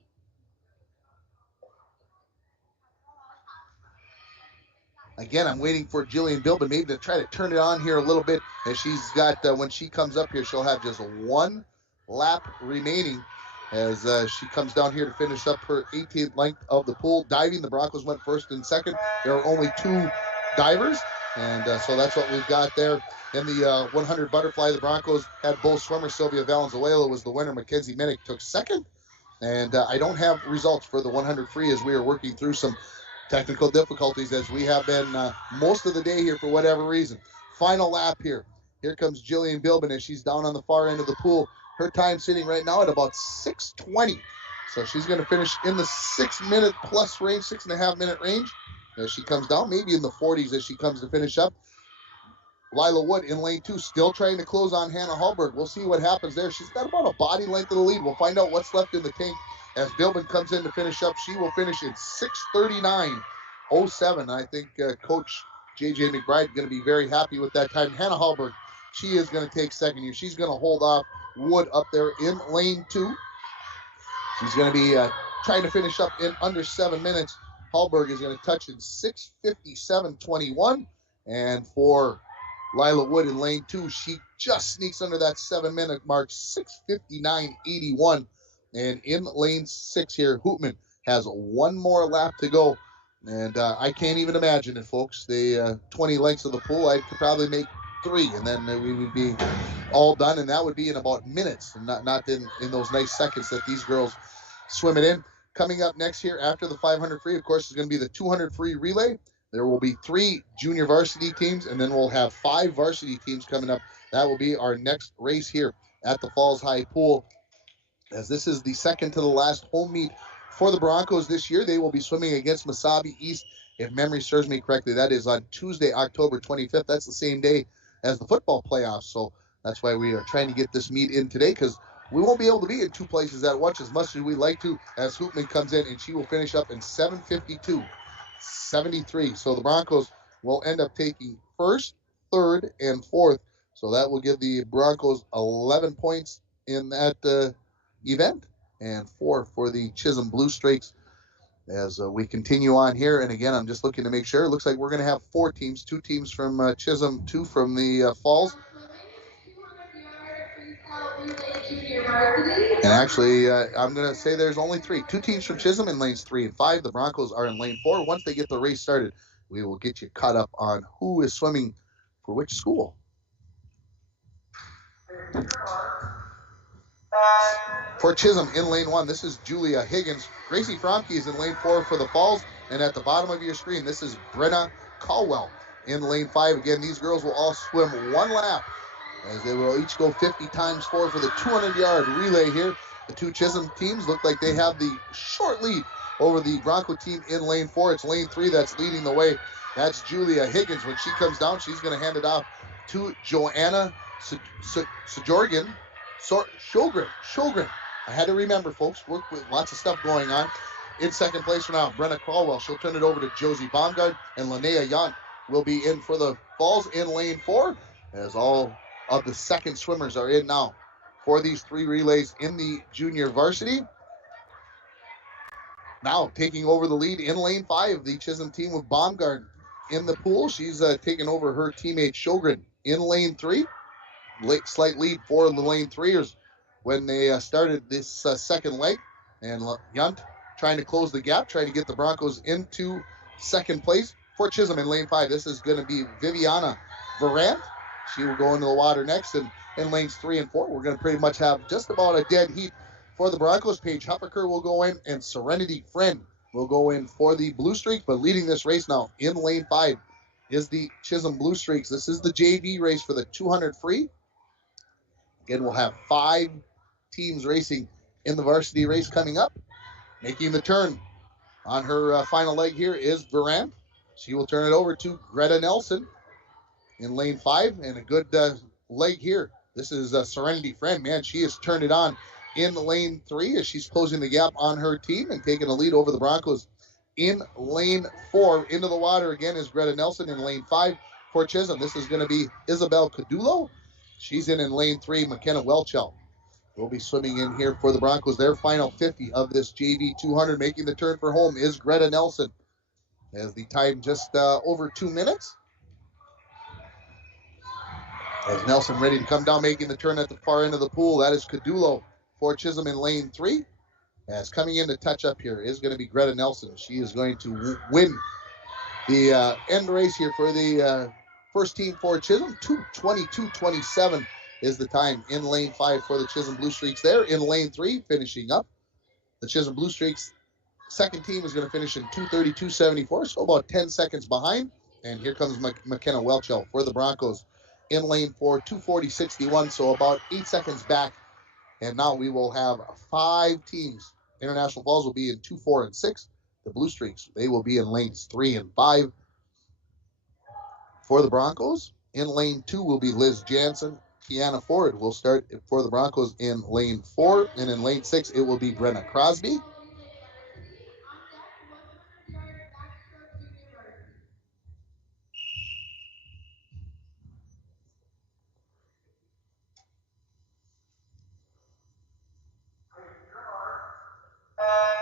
Again, I'm waiting for Jillian Bilbin maybe to try to turn it on here a little bit. As she's got, when she comes up here, she'll have just one lap remaining as she comes down here to finish up her 18th length of the pool. Diving, the Broncos went first and second. There are only 2 divers, and so that's what we've got there. In the 100 butterfly, the Broncos had both swimmers. Sylvia Valenzuela was the winner. Mackenzie Minnick took second. And I don't have results for the 100 free as we are working through some technical difficulties as we have been most of the day here for whatever reason. Final lap here. Here comes Jillian Bilbin as she's down on the far end of the pool. Her time sitting right now at about 6:20. So she's going to finish in the 6-minute plus range, 6.5-minute range as she comes down, maybe in the 40s as she comes to finish up. Lila Wood in lane 2, still trying to close on Hannah Hallberg. We'll see what happens there. She's got about a body length of the lead. We'll find out what's left in the tank as Bilbin comes in to finish up. She will finish in 6:39.07. I think Coach J.J. McBride is going to be very happy with that time. Hannah Hallberg, she is going to take second here. She's going to hold off Wood up there in lane 2. She's going to be trying to finish up in under 7 minutes. Hallberg is going to touch in 6:57.21. And for Lila Wood in lane 2, she just sneaks under that 7-minute mark, 6:59.81. And in lane 6 here, Hoopman has one more lap to go. And I can't even imagine it, folks. The 20 lengths of the pool, I could probably make 3, and then we would be all done. And that would be in about minutes, and not in those nice seconds that these girls swim it in. Coming up next here after the 500 free, of course, is going to be the 200 free relay. There will be 3 junior varsity teams, and then we'll have 5 varsity teams coming up. That will be our next race here at the Falls High Pool, as this is the second to the last home meet for the Broncos this year. They will be swimming against Mesabi East, if memory serves me correctly. That is on Tuesday, October 25th. That's the same day as the football playoffs, so that's why we are trying to get this meet in today, because we won't be able to be in 2 places at once as much as we'd like to, as Hoopman comes in, and she will finish up in 7:52.73. So the Broncos will end up taking first, third, and fourth. So that will give the Broncos 11 points in that event, and 4 for the Chisholm Blue Streaks as we continue on here. And again, I'm just looking to make sure. It looks like we're going to have 4 teams, 2 teams from Chisholm, 2 from the Falls. And actually, I'm going to say there's only 3. 2 teams from Chisholm in lanes 3 and 5. The Broncos are in lane 4. Once they get the race started, we will get you caught up on who is swimming for which school. For Chisholm in lane 1, this is Julia Higgins. Gracie Fromke is in lane 4 for the Falls. And at the bottom of your screen, this is Brenna Caldwell in lane 5. Again, these girls will all swim 1 lap, as they will each go 50 times 4 for the 200-yard relay here. The 2 Chisholm teams look like they have the short lead over the Bronco team in lane 4. It's lane 3 that's leading the way. That's Julia Higgins. When she comes down, she's going to hand it off to Joanna Sjogren. I had to remember, folks. Work with lots of stuff going on. In second place for now, Brenna Caldwell. She'll turn it over to Josie Baumgart, and Linnea Yount will be in for the Falls in lane 4, as all of the second swimmers are in now for these 3 relays in the junior varsity. Now taking over the lead in lane 5, the Chisholm team with Baumgart in the pool. She's taken over her teammate Sjogren in lane 3. Slight lead for the lane 3ers when they started this second leg. And Yount trying to close the gap, trying to get the Broncos into second place. For Chisholm in lane 5, this is going to be Viviana Varant. She will go into the water next. And in lanes 3 and 4, we're going to pretty much have just about a dead heat for the Broncos. Paige Huppaker will go in, and Serenity Friend will go in for the Blue Streaks. But leading this race now in lane 5 is the Chisholm Blue Streaks. This is the JV race for the 200 free. Again, we'll have 5 teams racing in the varsity race coming up. Making the turn on her final leg here is Varant. She will turn it over to Greta Nelson in lane 5, and a good leg here. This is Serenity Friend. Man, she has turned it on in lane 3 as she's closing the gap on her team and taking a lead over the Broncos. In lane 4, into the water again is Greta Nelson. In lane 5 for Chisholm, this is going to be Isabel Cadulo. She's in lane 3. McKenna Welchel will be swimming in here for the Broncos. Their final 50 of this JV 200. Making the turn for home is Greta Nelson. as the time just over 2 minutes. As Nelson ready to come down, making the turn at the far end of the pool. That is Cadulo for Chisholm in lane 3. As coming in to touch up here is going to be Greta Nelson. She is going to win the end race here for the first team for Chisholm. 2:22:27 is the time in lane 5 for the Chisholm Blue Streaks there. In lane 3, finishing up, the Chisholm Blue Streaks second team is going to finish in 2:32:74, so about 10 seconds behind. And here comes McKenna Welchel for the Broncos in lane 4, 2:40:61, so about 8 seconds back. And now we will have 5 teams. International Falls will be in 2, 4, and 6. The Blue Streaks, they will be in lanes 3 and 5. For the Broncos, in lane 2 will be Liz Jansen. Kiana Ford will start for the Broncos in lane 4. And in lane 6, it will be Brenna Crosby.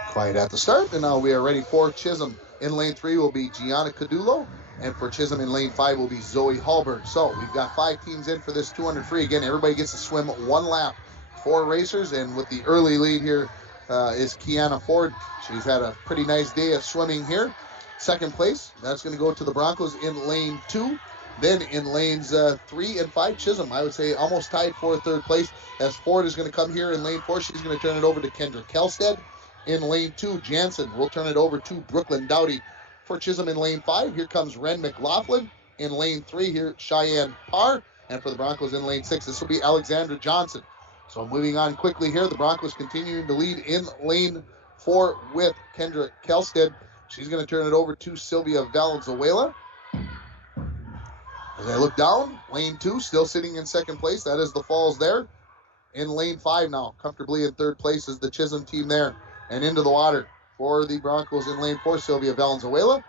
Quiet at the start, and now we are ready for Chisholm. In lane 3 will be Gianna Cadulo, and for Chisholm in lane 5 will be Zoe Hallberg. So we've got 5 teams in for this 200 free. Again, everybody gets to swim 1 lap. 4 racers, and with the early lead here is Kiana Ford. She's had a pretty nice day of swimming here. Second place, that's going to go to the Broncos in lane 2. Then in lanes 3 and 5, Chisholm, I would say almost tied for third place, as Ford is going to come here in lane 4. She's going to turn it over to Kendra Kelstead. In lane 2, Jansen will turn it over to Brooklyn Dowdy. For Chisholm in lane 5, here comes Ren McLaughlin. In lane 3, here Cheyenne Parr. And for the Broncos in lane 6, this will be Alexandra Johnson. So moving on quickly here, the Broncos continuing to lead in lane 4 with Kendra Kelstead. She's going to turn it over to Sylvia Valenzuela. As I look down, lane 2 still sitting in second place. That is the Falls there. In lane 5 now, comfortably in third place is the Chisholm team there. And into the water for the Broncos in lane 4, Sylvia Valenzuela.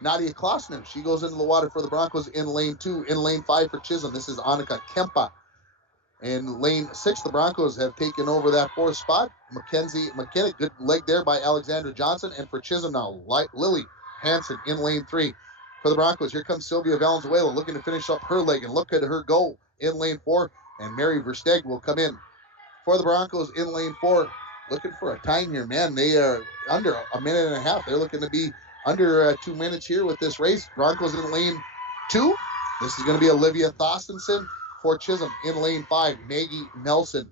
Nadia Klossner, she goes into the water for the Broncos in lane 2. In lane 5 for Chisholm, this is Annika Kempa. In lane 6, the Broncos have taken over that 4th spot. Mackenzie McKinnon, good leg there by Alexandra Johnson. And for Chisholm now, Lily Hansen in lane 3. For the Broncos, here comes Sylvia Valenzuela looking to finish up her leg. And look at her go in lane 4. And Mary Versteg will come in. For the Broncos in lane 4, looking for a time here, man. They are under a minute and a half. They're looking to be under 2 minutes here with this race. Broncos in lane 2. This is going to be Olivia Thostenson. For Chisholm in lane 5, Maggie Nelson.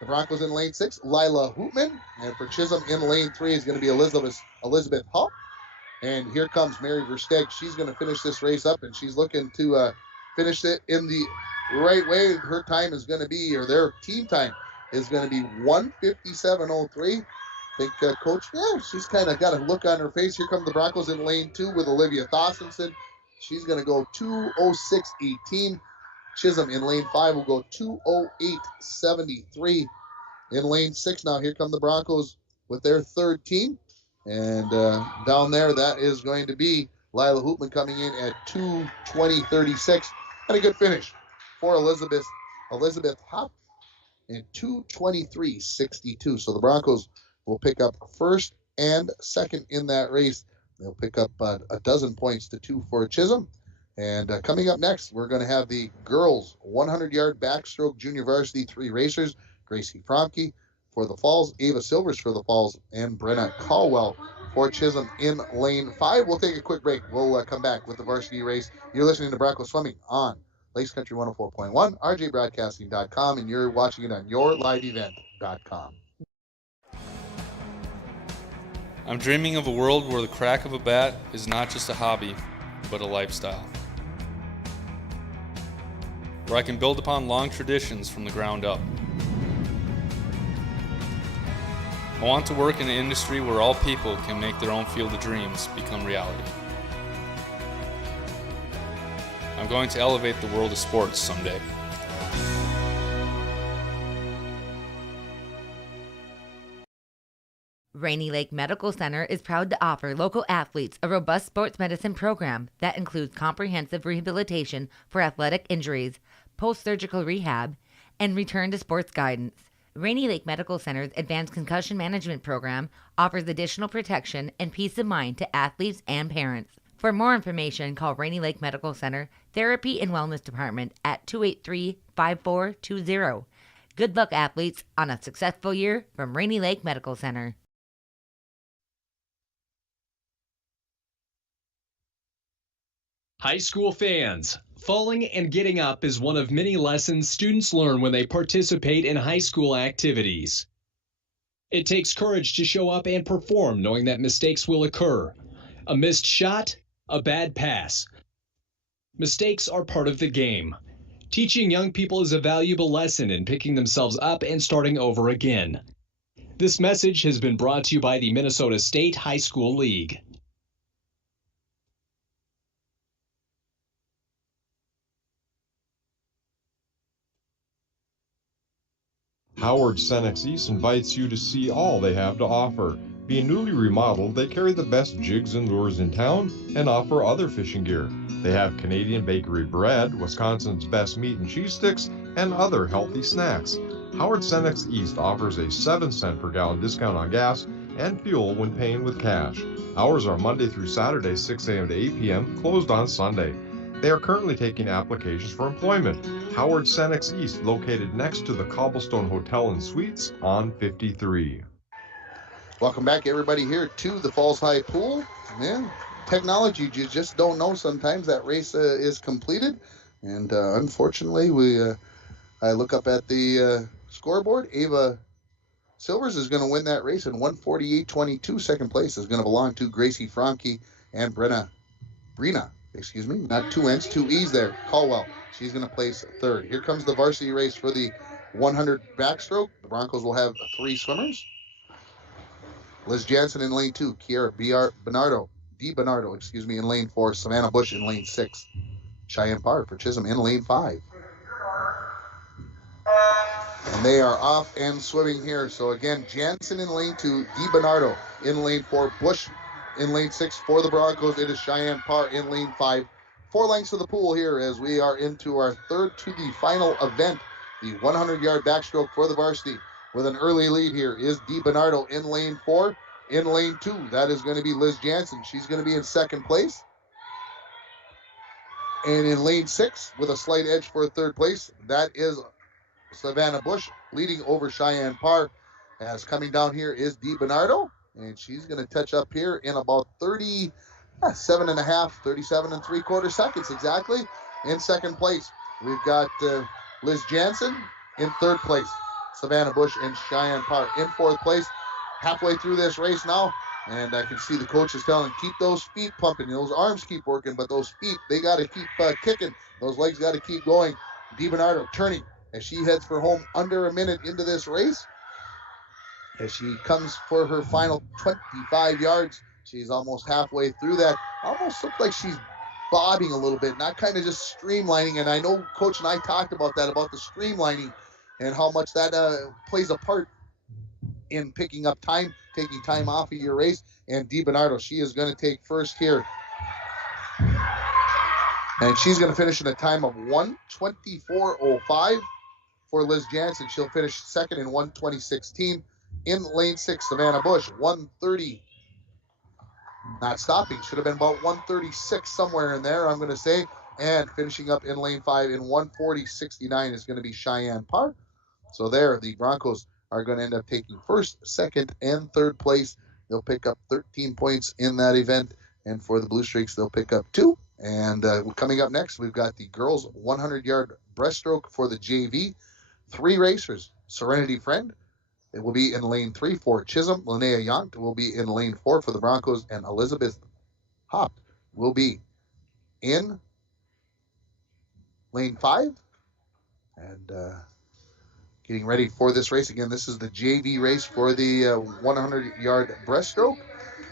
The Broncos in lane 6, Lila Hoopman. And for Chisholm in lane 3 is going to be Elizabeth Hupp. And here comes Mary Versteg. She's going to finish this race up, and she's looking to finish it in the right way. Her time is going to be, or their team time is going to be 1:57:03. I think Coach, she's kind of got a look on her face. Here come the Broncos in lane 2 with Olivia Thostenson. She's going to go 2:06:18. Chisholm in lane 5 will go 2:08:73. In lane 6 now, here come the Broncos with their third team. And down there, that is going to be Lila Hoopman coming in at 2:20:36. And a good finish for Elizabeth Hupp in 2:23:62. So the Broncos will pick up first and second in that race. They'll pick up a dozen points to 2 for Chisholm. And coming up next, we're going to have the girls 100-yard backstroke junior varsity 3 racers. Gracie Fromke for the Falls, Ava Silvers for the Falls, and Brenna Caldwell for Chisholm in lane 5. We'll take a quick break. We'll come back with the varsity race. You're listening to Bronco Swimming on Lakes Country 104.1, rjbroadcasting.com, and you're watching it on yourliveevent.com. I'm dreaming of a world where the crack of a bat is not just a hobby, but a lifestyle. Where I can build upon long traditions from the ground up. I want to work in an industry where all people can make their own field of dreams become reality. I'm going to elevate the world of sports someday. Rainy Lake Medical Center is proud to offer local athletes a robust sports medicine program that includes comprehensive rehabilitation for athletic injuries, post-surgical rehab, and return to sports guidance. Rainy Lake Medical Center's Advanced Concussion Management Program offers additional protection and peace of mind to athletes and parents. For more information, call Rainy Lake Medical Center Therapy and Wellness Department at 283-5420. Good luck, athletes, on a successful year from Rainy Lake Medical Center. High school fans, falling and getting up is one of many lessons students learn when they participate in high school activities. It takes courage to show up and perform knowing that mistakes will occur. A missed shot, a bad pass. Mistakes are part of the game. Teaching young people is a valuable lesson in picking themselves up and starting over again. This message has been brought to you by the Minnesota State High School League. Howard Cenex East invites you to see all they have to offer. Being newly remodeled, they carry the best jigs and lures in town and offer other fishing gear. They have Canadian bakery bread, Wisconsin's best meat and cheese sticks, and other healthy snacks. Howard Cenex East offers a 7-cent per gallon discount on gas and fuel when paying with cash. Hours are Monday through Saturday, 6 a.m. to 8 p.m., closed on Sunday. They are currently taking applications for employment. Howard Cenex East, located next to the Cobblestone Hotel and Suites on 53. Welcome back, everybody, here to the Falls High Pool. Man, technology, you just don't know sometimes that race is completed. And unfortunately, I look up at the scoreboard. Ava Silvers is going to win that race in 1:48.22. Second place is going to belong to Gracie Franke and Brina, not two N's, two E's there. Caldwell, she's going to place third. Here comes the varsity race for the 100 backstroke. The Broncos will have 3 swimmers. Liz Jansen in lane 2, Kiara Bernardo in lane 4, Savannah Bush in lane 6, Cheyenne Parr for Chisholm in lane 5. And they are off and swimming here. So again, Jansen in lane 2, Bernardo in lane 4, Bush in lane 6 for the Broncos. It is Cheyenne Parr in lane 5. 4 lengths of the pool here as we are into our third to the final event, the 100-yard backstroke for the varsity. With an early lead here is Bernardo in lane 4. In lane 2, that is going to be Liz Jansen. She's going to be in second place. And in lane 6, with a slight edge for third place, that is Savannah Bush leading over Cheyenne Parr. As coming down here is Bernardo, and she's going to touch up here in about 37 and 3/4 seconds exactly in second place. We've got Liz Jansen in third place. Savannah Bush and Cheyenne Parr in fourth place. Halfway through this race now, and I can see the coaches telling, keep those feet pumping. Those arms keep working, but those feet, they got to keep kicking. Those legs got to keep going. Bernardo turning as she heads for home under a minute into this race. As she comes for her final 25 yards, she's almost halfway through that. Almost looks like she's bobbing a little bit, not kind of just streamlining. And I know Coach and I talked about that, about the streamlining and how much that plays a part in picking up time, taking time off of your race. And Bernardo, she is going to take first here. And she's going to finish in a time of 1:24.05 for Liz Jansen. She'll finish second in 1:20.16. In lane 6, Savannah Bush, 1:30. Not stopping. Should have been about 1:36 somewhere in there, I'm going to say. And finishing up in lane 5 in 1:40.69 is going to be Cheyenne Parr. So there, the Broncos are going to end up taking first, second, and third place. They'll pick up 13 points in that event. And for the Blue Streaks, they'll pick up 2. And coming up next, we've got the girls' 100-yard breaststroke for the JV. 3 racers. Serenity Friend, it will be in lane 3 for Chisholm. Linnea Yonk will be in lane 4 for the Broncos. And Elizabeth Hopt will be in lane 5. And getting ready for this race. Again, this is the JV race for the 100-yard breaststroke.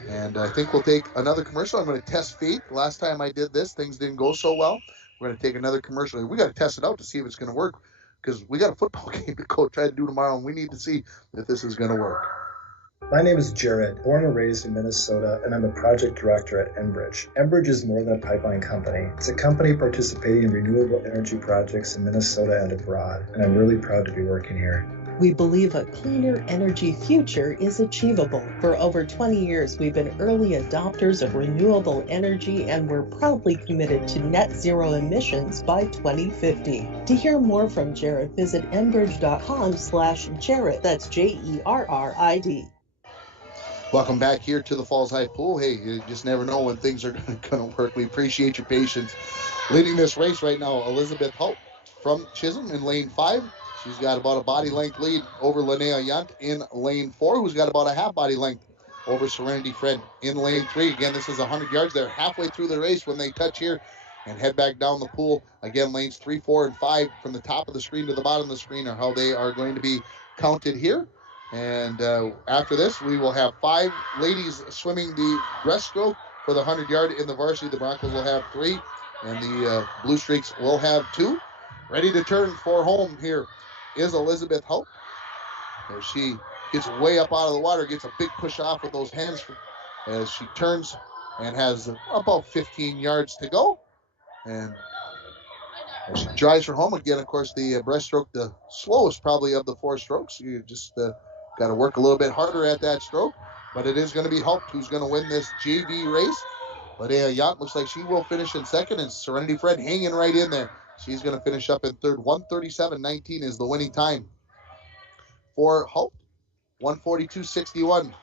And I think we'll take another commercial. I'm going to test feet. Last time I did this, things didn't go so well. We're going to take another commercial. We got to test it out to see if it's going to work, because we got a football game to go try to do tomorrow, and we need to see if this is going to work. My name is Jared, born and raised in Minnesota, and I'm the project director at Enbridge. Enbridge is more than a pipeline company. It's a company participating in renewable energy projects in Minnesota and abroad, and I'm really proud to be working here. We believe a cleaner energy future is achievable. For over 20 years, we've been early adopters of renewable energy, and we're proudly committed to net zero emissions by 2050. To hear more from Jared, visit enbridge.com/Jared. That's JERRID. Welcome back here to the Falls High Pool. Hey, you just never know when things are going to work. We appreciate your patience. Leading this race right now, Elizabeth Hope from Chisholm in lane 5. She's got about a body length lead over Linnea Yunt in lane 4, who's got about a half body length over Serenity Fred in lane 3. Again, this is 100 yards. They're halfway through the race when they touch here and head back down the pool. Again, lanes 3, 4, and 5 from the top of the screen to the bottom of the screen are how they are going to be counted here. And after this, we will have 5 ladies swimming the breaststroke for the 100-yard in the varsity. The Broncos will have 3, and the Blue Streaks will have 2. Ready to turn for home here is Elizabeth Hope. As she gets way up out of the water, gets a big push off with those hands as she turns and has about 15 yards to go. And as she drives for home again, of course, the breaststroke, the slowest probably of the 4 strokes. You just got to work a little bit harder at that stroke, but it is going to be Hope who's going to win this JV race. Linnea Yunt looks like she will finish in second, and Serenity Fred hanging right in there. She's going to finish up in third. 1:37.19 is the winning time for Hope. 1:42.61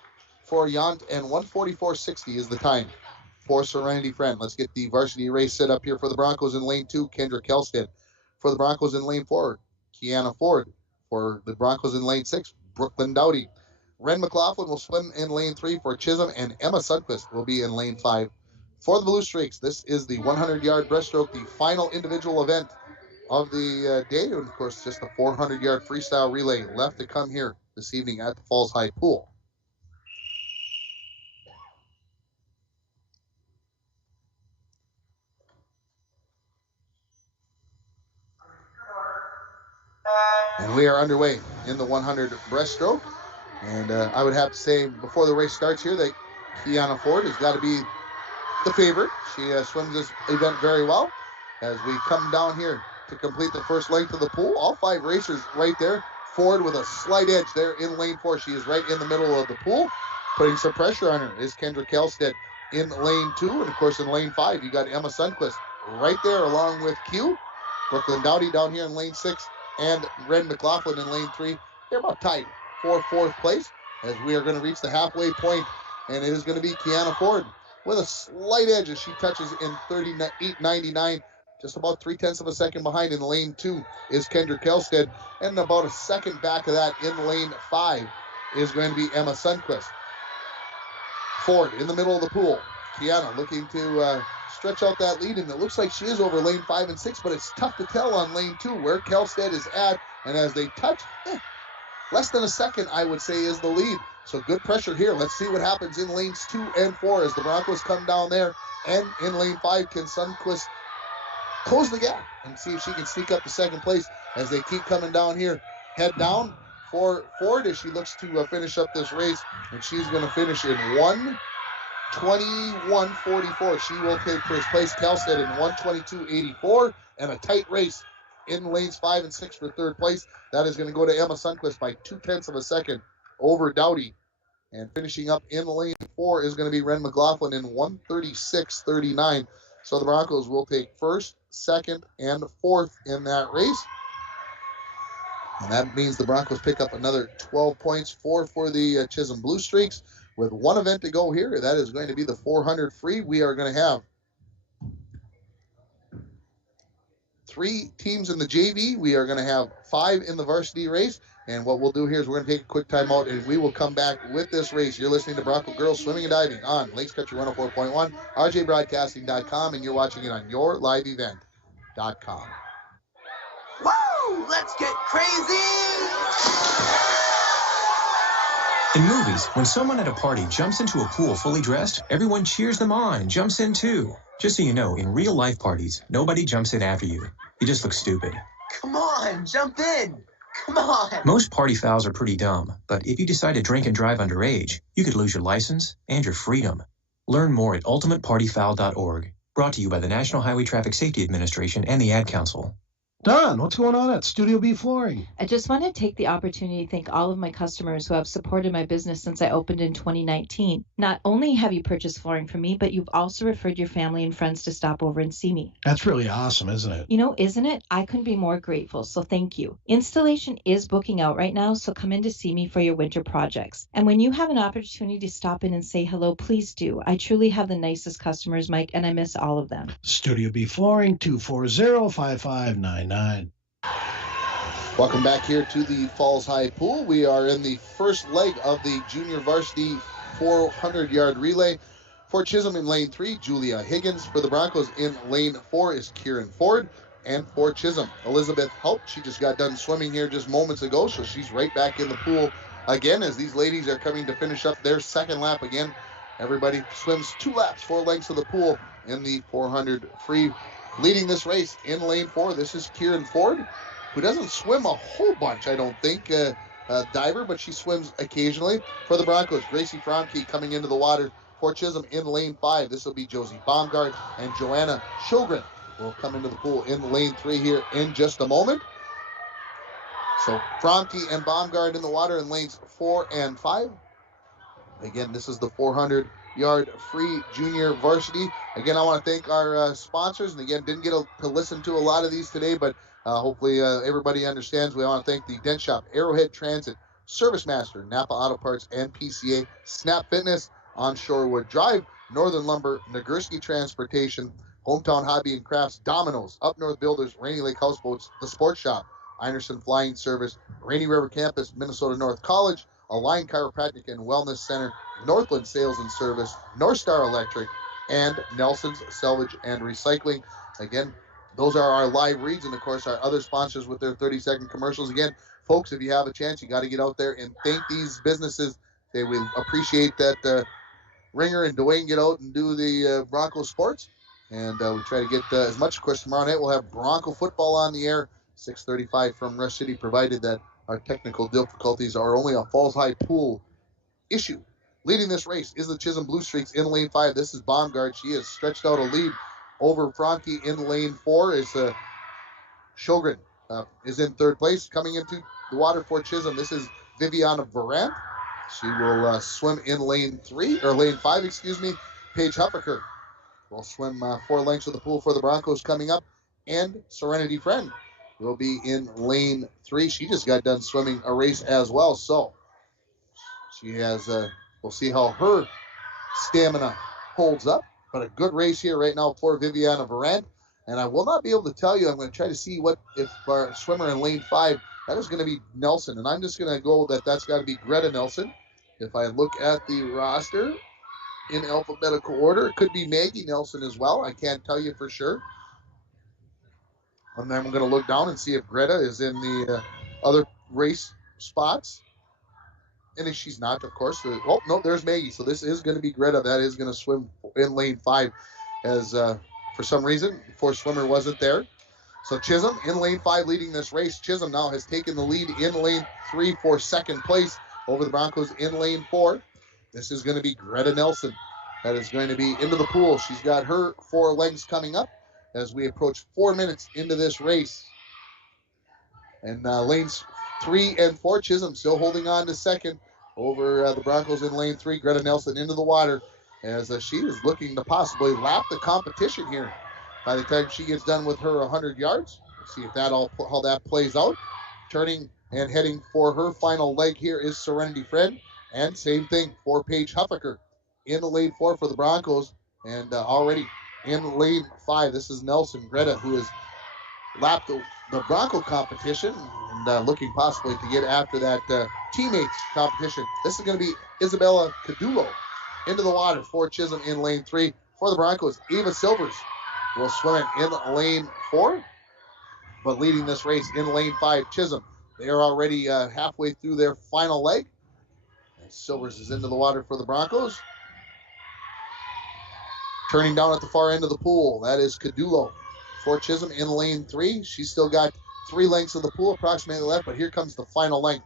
for Yunt, and 1:44.60 is the time for Serenity Fred. Let's get the varsity race set up here for the Broncos in lane 2, Kendra Kelstead. For the Broncos in lane 4, Kiana Ford. For the Broncos in lane 6, Brooklyn Dowdy. Ren McLaughlin will swim in lane 3 for Chisholm, and Emma Sundquist will be in lane 5 for the Blue Streaks. This is the 100-yard breaststroke, the final individual event of the day, and of course just a 400-yard freestyle relay left to come here this evening at the Falls High Pool. And we are underway in the 100 breaststroke. And I would have to say before the race starts here that Kiana Ford has got to be the favorite. She swims this event very well. As we come down here to complete the first length of the pool, all 5 racers right there. Ford with a slight edge there in lane 4. She is right in the middle of the pool. Putting some pressure on her is Kendra Kelstead in lane 2. And of course in lane 5, you got Emma Sundquist right there along with Q. Brooklyn Dowdy down here in lane 6. And Ren McLaughlin in lane 3. They're about tied for 4th place as we are going to reach the halfway point, and it is going to be Kiana Ford with a slight edge as she touches in 38.99, just about 0.3 of a second behind. In lane 2 is Kendra Kelstead, and about a second back of that in lane 5 is going to be Emma Sundquist. Ford in the middle of the pool. Kiana looking to stretch out that lead, and it looks like she is over lane 5 and 6, but it's tough to tell on lane 2 where Kelstead is at, and as they touch, less than a second, I would say, is the lead. So good pressure here. Let's see what happens in lanes 2 and 4 as the Broncos come down there. And in lane 5, can Sundquist close the gap and see if she can sneak up to second place as they keep coming down here. Head down for Ford as she looks to finish up this race. And she's going to finish in 1:21.44. She will take first place. Kelstead in 1:22.84. And a tight race in lanes 5 and 6 for third place. That is going to go to Emma Sundquist by 0.2 of a second over Dowdy. And finishing up in lane 4 is going to be Ren McLaughlin in 1:36.39. So the Broncos will take first, second, and fourth in that race. And that means the Broncos pick up another 12 points, 4 for the Chisholm Blue Streaks. With one event to go here, that is going to be the 400 free. We are going to have 3 teams in the JV. We are going to have 5 in the varsity race. And what we'll do here is we're going to take a quick timeout, and we will come back with this race. You're listening to Bronco Girls Swimming and Diving on Lakes Country 104.1, rjbroadcasting.com, and you're watching it on yourliveevent.com. Woo! Let's get crazy! In movies, when someone at a party jumps into a pool fully dressed, everyone cheers them on and jumps in too. Just so you know, in real life parties, nobody jumps in after you. You just look stupid. Come on, jump in! Come on! Most party fouls are pretty dumb, but if you decide to drink and drive underage, you could lose your license and your freedom. Learn more at ultimatepartyfoul.org. Brought to you by the National Highway Traffic Safety Administration and the Ad Council. Don, what's going on at Studio B Flooring? I just want to take the opportunity to thank all of my customers who have supported my business since I opened in 2019. Not only have you purchased flooring from me, but you've also referred your family and friends to stop over and see me. That's really awesome, isn't it? You know, isn't it? I couldn't be more grateful, so thank you. Installation is booking out right now, so come in to see me for your winter projects. And when you have an opportunity to stop in and say hello, please do. I truly have the nicest customers, Mike, and I miss all of them. Studio B Flooring, 240-5599. Welcome back here to the Falls High Pool. We are in the first leg of the junior varsity 400-yard relay. For Chisholm in lane 3, Julia Higgins. For the Broncos in lane 4 is Kieran Ford. And for Chisholm, Elizabeth Help. She just got done swimming here just moments ago, so she's right back in the pool again as these ladies are coming to finish up their second lap again. Everybody swims 2 laps, 4 lengths of the pool in the 400 free. Leading this race in lane 4, this is Kieran Ford, who doesn't swim a whole bunch, I don't think, diver, but she swims occasionally. For the Broncos, Gracie Fromke coming into the water. For Chisholm in lane 5, this will be Josie Baumgart, and Joanna Shulgren will come into the pool in lane 3 here in just a moment. So Fromke and Baumgart in the water in lanes 4 and 5. Again, this is the 400-yard free junior varsity. Again, I want to thank our sponsors. And again, didn't get to listen to a lot of these today, but hopefully everybody understands. We want to thank the Dent Shop, Arrowhead Transit, Service Master, Napa Auto Parts, and PCA, Snap Fitness on Shorewood Drive, Northern Lumber, Nagurski Transportation, Hometown Hobby and Crafts, Domino's, Up North Builders, Rainy Lake Houseboats, The Sports Shop, Einerson Flying Service, Rainy River Campus, Minnesota North College, Align Chiropractic and Wellness Center, Northland Sales and Service, North Star Electric, and Nelson's Salvage and Recycling. Again, those are our live reads, and of course our other sponsors with their 30-second commercials. Again, folks, if you have a chance, you got to get out there and thank these businesses. They will appreciate that Ringer and Dwayne get out and do the Bronco sports, and we try to get as much. Of course, tomorrow night we'll have Bronco football on the air, 6:35 from Rush City, provided that our technical difficulties are only a Falls High Pool issue. Leading this race is the Chisholm Blue Streaks in lane 5. This is Baumgart. She has stretched out a lead over Fromke in lane 4. Is Shogren is in third place. Coming into the water for Chisholm, this is Viviana Varant. She will swim in lane 5, excuse me. Paige Huffaker will swim 4 lengths of the pool for the Broncos coming up. And Serenity Friend will be in lane 3. She just got done swimming a race as well. So she has, we'll see how her stamina holds up. But a good race here right now for Viviana Varant. And I will not be able to tell you. I'm going to try to see if our swimmer in lane 5, that is going to be Nelson. And I'm just going to go that's got to be Greta Nelson. If I look at the roster in alphabetical order, it could be Maggie Nelson as well. I can't tell you for sure. And then I'm going to look down and see if Greta is in the other race spots. And if she's not, of course. Oh, no, there's Maggie. So this is going to be Greta. That is going to swim in lane 5 as for some reason, the fourth swimmer wasn't there. So Chisholm in lane 5 leading this race. Chisholm now has taken the lead in lane 3 for second place over the Broncos in lane 4. This is going to be Greta Nelson. That is going to be into the pool. She's got her 4 legs coming up as we approach 4 minutes into this race. And lanes 3 and 4, Chisholm still holding on to second over the Broncos in lane 3. Greta Nelson into the water as she is looking to possibly lap the competition here by the time she gets done with her 100 yards. We'll see if how that plays out. Turning and heading for her final leg here is Serenity Friend. And same thing for Paige Huffaker in the lane 4 for the Broncos. And already in lane 5, this is Nelson. Greta, who has lapped the Bronco competition and looking possibly to get after that teammates competition. This is going to be Isabella Cadulo into the water for Chisholm in lane 3. For the Broncos, Ava Silvers will swim in lane 4, but leading this race in lane 5, Chisholm. They are already halfway through their final leg. And Silvers is into the water for the Broncos. Turning down at the far end of the pool, that is Cadulo for Chisholm in lane 3. She's still got 3 lengths of the pool approximately left, but here comes the final length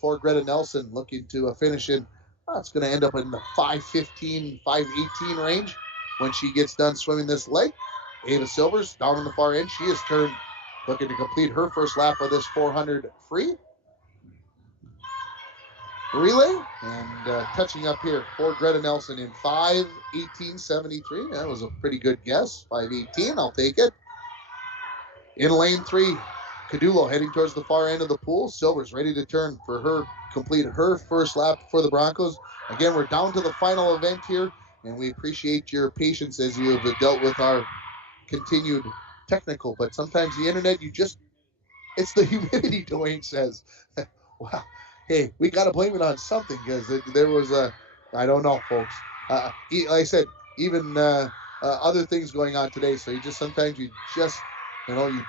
for Greta Nelson, looking to finish in. It's going to end up in the 5:15, 5:18 range when she gets done swimming this leg. Ava Silvers down on the far end. She has turned looking to complete her first lap of this 400 free relay. And touching up here for Greta Nelson in 5:18.73. That was a pretty good guess. 5:18, I'll take it. In lane 3, Cadulo heading towards the far end of the pool. Silver's ready to turn for her, complete her first lap for the Broncos. Again, we're down to the final event here, and we appreciate your patience as you have dealt with our continued technical. But sometimes the internet, it's the humidity, Dwayne says. Wow. Hey, we got to blame it on something because there was I don't know, folks. Like I said, even other things going on today. So you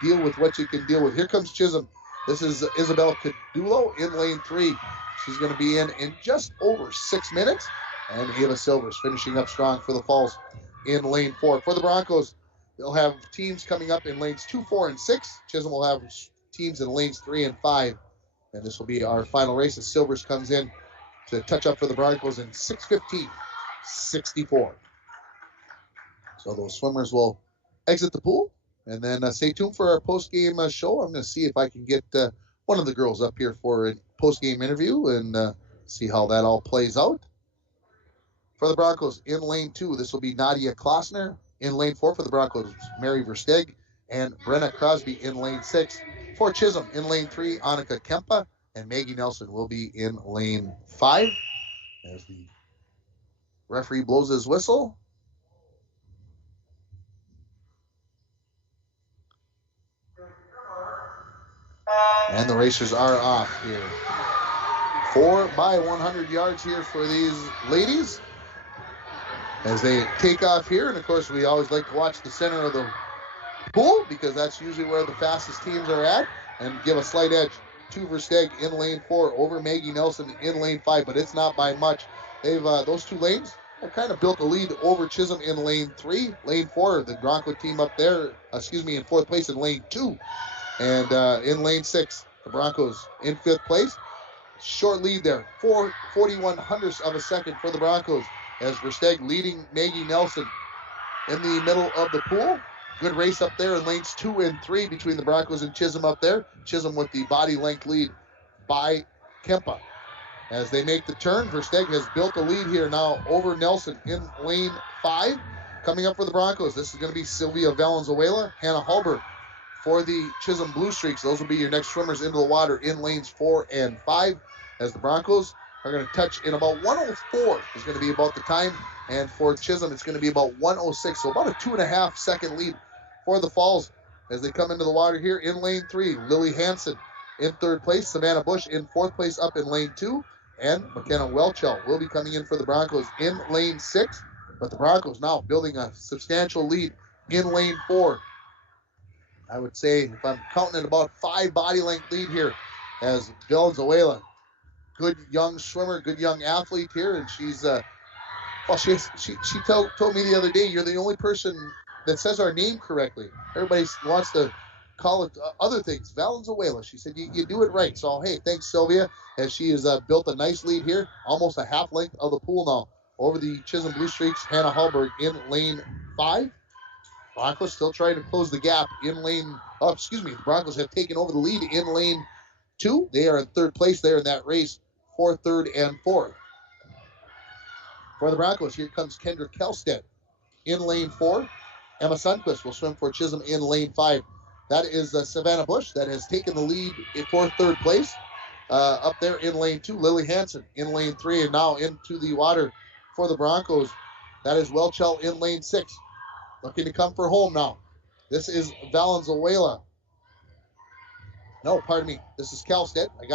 deal with what you can deal with. Here comes Chisholm. This is Isabel Cadulo in lane 3. She's going to be in just over 6 minutes. And Ava Silvers finishing up strong for the Falls in lane 4. For the Broncos, they'll have teams coming up in lanes 2, 4, and 6. Chisholm will have teams in lanes 3 and 5. And this will be our final race as Silvers comes in to touch up for the Broncos in 6:15.64. So those swimmers will exit the pool. And then stay tuned for our post-game show. I'm going to see if I can get one of the girls up here for a post-game interview and see how that all plays out. For the Broncos, in lane 2, this will be Nadia Klossner. In lane 4 for the Broncos, Mary Versteeg and Brenna Crosby in lane 6. For Chisholm, in lane 3, Annika Kempa and Maggie Nelson will be in lane 5. As the referee blows his whistle. And the racers are off here. 4 by 100 yards here for these ladies as they take off here. And of course, we always like to watch the center of the pool because that's usually where the fastest teams are at, and give a slight edge to Versteeg in lane 4 over Maggie Nelson in lane 5, but it's not by much. They've those two lanes have kind of built a lead over Chisholm in lane 3. Lane 4, the Bronco team up there, in 4th place in lane 2. And in lane 6, the Broncos in 5th place. Short lead there, 41 hundredths of a second for the Broncos as Versteeg leading Maggie Nelson in the middle of the pool. Good race up there in lanes 2 and 3 between the Broncos and Chisholm up there. Chisholm with the body length lead by Kempa. As they make the turn, Versteeg has built a lead here now over Nelson in lane 5. Coming up for the Broncos, this is going to be Sylvia Valenzuela, Hannah Halbert. For the Chisholm Blue Streaks, those will be your next swimmers into the water in lanes 4 and 5. As the Broncos are going to touch in about 1:04 is going to be about the time. And for Chisholm, it's going to be about 1:06. So about a 2.5 second lead for the Falls as they come into the water here in lane 3. Lily Hansen in 3rd place. Savannah Bush in 4th place up in lane 2. And McKenna Welchel will be coming in for the Broncos in lane 6. But the Broncos now building a substantial lead in lane 4. I would say, if I'm counting it, about 5 body length lead here as Valenzuela, good young swimmer, good young athlete here, and she's she told me the other day, you're the only person that says our name correctly. Everybody wants to call it other things. Valenzuela, she said, you do it right. So, hey, thanks, Sylvia, as she has built a nice lead here, almost a half length of the pool now over the Chisholm Blue Streaks. Hannah Hallberg in lane 5. Broncos still trying to close the gap in lane, the Broncos have taken over the lead in lane 2. They are in 3rd place there in that race for 3rd and 4th. For the Broncos, here comes Kendra Kelstead in lane 4. Emma Sundquist will swim for Chisholm in lane 5. That is Savannah Bush that has taken the lead for 3rd place. Up there in lane 2, Lily Hansen in lane 3, and now into the water for the Broncos. That is Welchel in lane 6. Looking to come for home now. This is Valenzuela. No, pardon me. This is Kelstead. I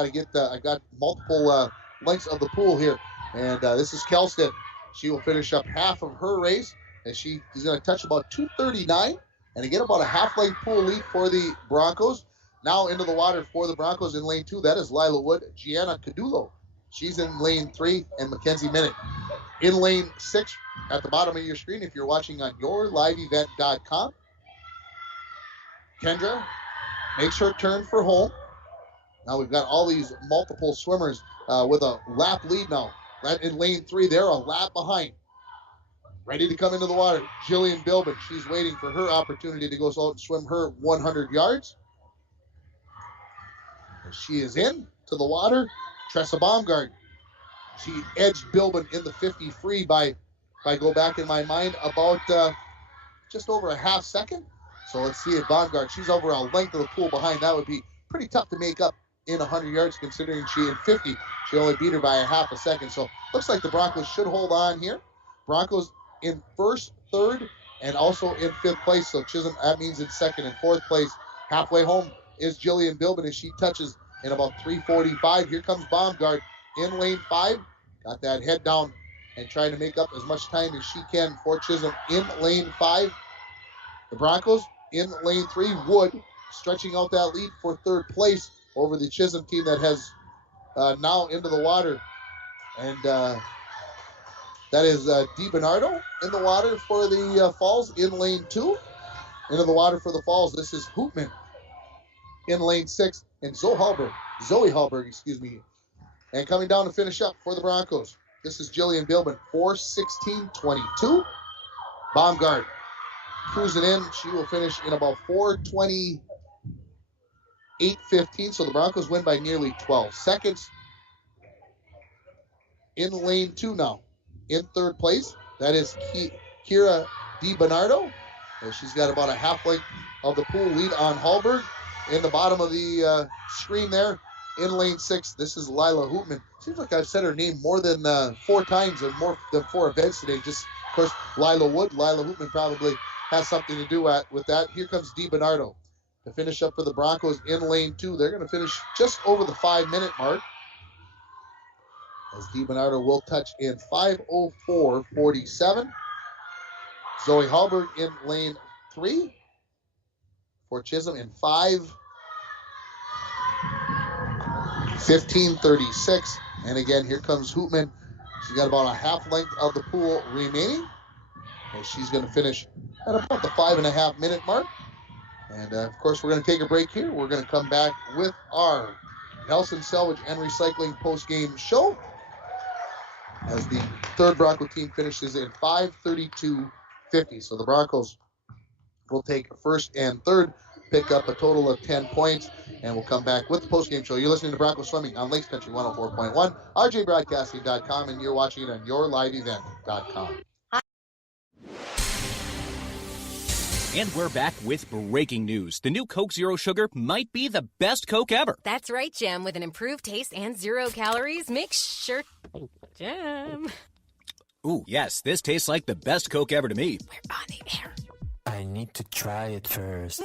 got multiple lengths of the pool here. And this is Kelstead. She will finish up half of her race, and she is going to touch about 2:39 and again about a half-length pool lead for the Broncos. Now into the water for the Broncos in lane 2. That is Lila Wood, Gianna Cadulo. She's in lane 3, and Mackenzie Minnick in lane 6 at the bottom of your screen if you're watching on yourliveevent.com. Kendra makes her turn for home. Now we've got all these multiple swimmers with a lap lead now. In lane 3, they're a lap behind. Ready to come into the water. Jillian Bilbin, she's waiting for her opportunity to go out and swim her 100 yards. She is in to the water. Tressa Baumgart. She edged Bilbin in the 50 free by, if I go back in my mind, about just over a half second. So let's see if Baumgart, she's over a length of the pool behind. That would be pretty tough to make up in 100 yards, considering she in 50, she only beat her by a half a second. So looks like the Broncos should hold on here. Broncos in first, third, and also in fifth place. So Chisholm, that means in second and fourth place. Halfway home is Jillian Bilbin as she touches in about 3:45. Here comes Baumgart in lane 5. Got that head down and trying to make up as much time as she can for Chisholm in lane 5. The Broncos in lane 3. Wood stretching out that lead for third place over the Chisholm team that has now into the water. And that is DiBernardo in the water for the Falls in lane 2. Into the water for the Falls. This is Hoopman in lane 6. And Zoe Hallberg, And coming down to finish up for the Broncos. This is Jillian Bilbin, 4:16.22. Baumgart cruising in. She will finish in about 4:28.15. So the Broncos win by nearly 12 seconds. In lane 2 now. In third place, that is Kira DiBernardo. She's got about a half length of the pool lead on Hallberg. In the bottom of the screen there, in lane 6, this is Lila Hoopman. Seems like I've said her name more than 4 times and more than 4 events today. Just, of course, Lila Hoopman probably has something to do with that. Here comes DiBernardo to finish up for the Broncos in lane 2. They're going to finish just over the 5-minute mark, as DiBernardo will touch in 5:04.47. Zoe Hallberg in lane 3 for Chisholm in 5:15.36. And again, here comes Hoopman. She's got about a half length of the pool remaining, and she's going to finish at about the 5.5-minute mark. And of course, we're going to take a break here. We're going to come back with our Nelson Salvage and Recycling post-game show, as the third Bronco team finishes in 5:32.50. So the Broncos will take first and third, pick up a total of 10 points, and we'll come back with the postgame show. You're listening to Bronco Swimming on Lakes Country 104.1, rjbroadcasting.com, and you're watching it on yourliveevent.com. And we're back with breaking news. The new Coke Zero Sugar might be the best Coke ever. That's right, Jim. With an improved taste and 0 calories, make sure... Jim. Ooh, yes, this tastes like the best Coke ever to me. We're on the air. I need to try it first.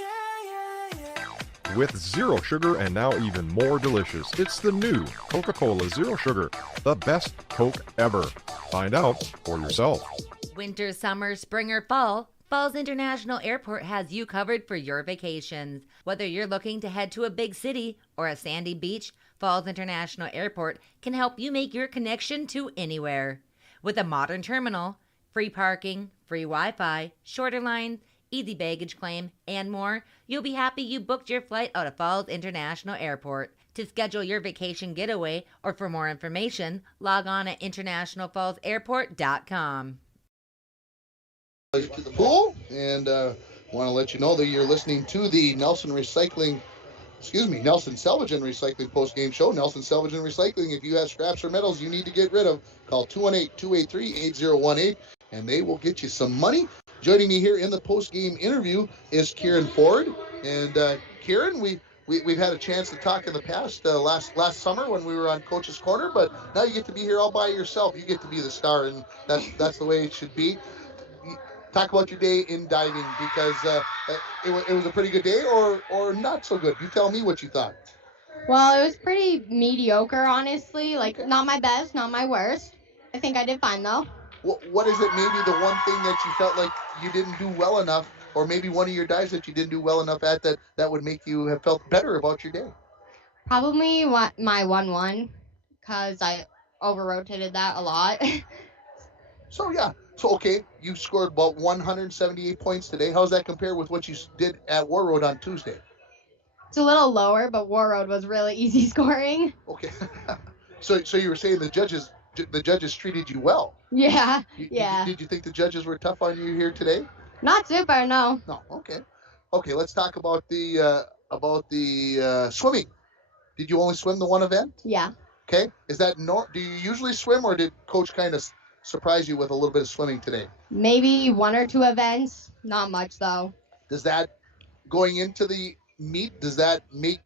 With zero sugar and now even more delicious, it's the new Coca-Cola Zero Sugar, the best Coke ever. Find out for yourself. Winter, summer, spring, or fall, Falls International Airport has you covered for your vacations. Whether you're looking to head to a big city or a sandy beach, Falls International Airport can help you make your connection to anywhere. With a modern terminal, free parking, free Wi-Fi, shorter lines, easy baggage claim, and more, you'll be happy you booked your flight out of Falls International Airport. To schedule your vacation getaway or for more information, log on at internationalfallsairport.com. To the pool, and want to let you know that you're listening to the Nelson Salvage and Recycling post-game show. Nelson Salvage and Recycling, if you have scraps or metals you need to get rid of, call 218-283-8018, and they will get you some money. Joining me here in the post-game interview is Kieran Ford. And Kieran, we've had a chance to talk in the past, last summer when we were on Coach's Corner, but now you get to be here all by yourself. You get to be the star, and that's the way it should be. Talk about your day in diving, because it was a pretty good day, or not so good. You tell me what you thought. Well, it was pretty mediocre, honestly. Like, not my best, not my worst. I think I did fine, though. What is it, maybe the one thing that you felt like you didn't do well enough, or maybe one of your dives that you didn't do well enough at that would make you have felt better about your day? Probably my 1-1, because I over-rotated that a lot. So, okay, you scored about 178 points today. How's that compare with what you did at War Road on Tuesday? It's a little lower, but War Road was really easy scoring. Okay. So you were saying the judges treated you well? Yeah, Did you think the judges were tough on you here today? Not super, no. No, okay. Okay, let's talk about the swimming. Did you only swim the one event? Yeah. Okay. Is that do you usually swim, or did coach kind of surprise you with a little bit of swimming today? Maybe 1 or 2 events. Not much, though. Does that, going into the meet, does that make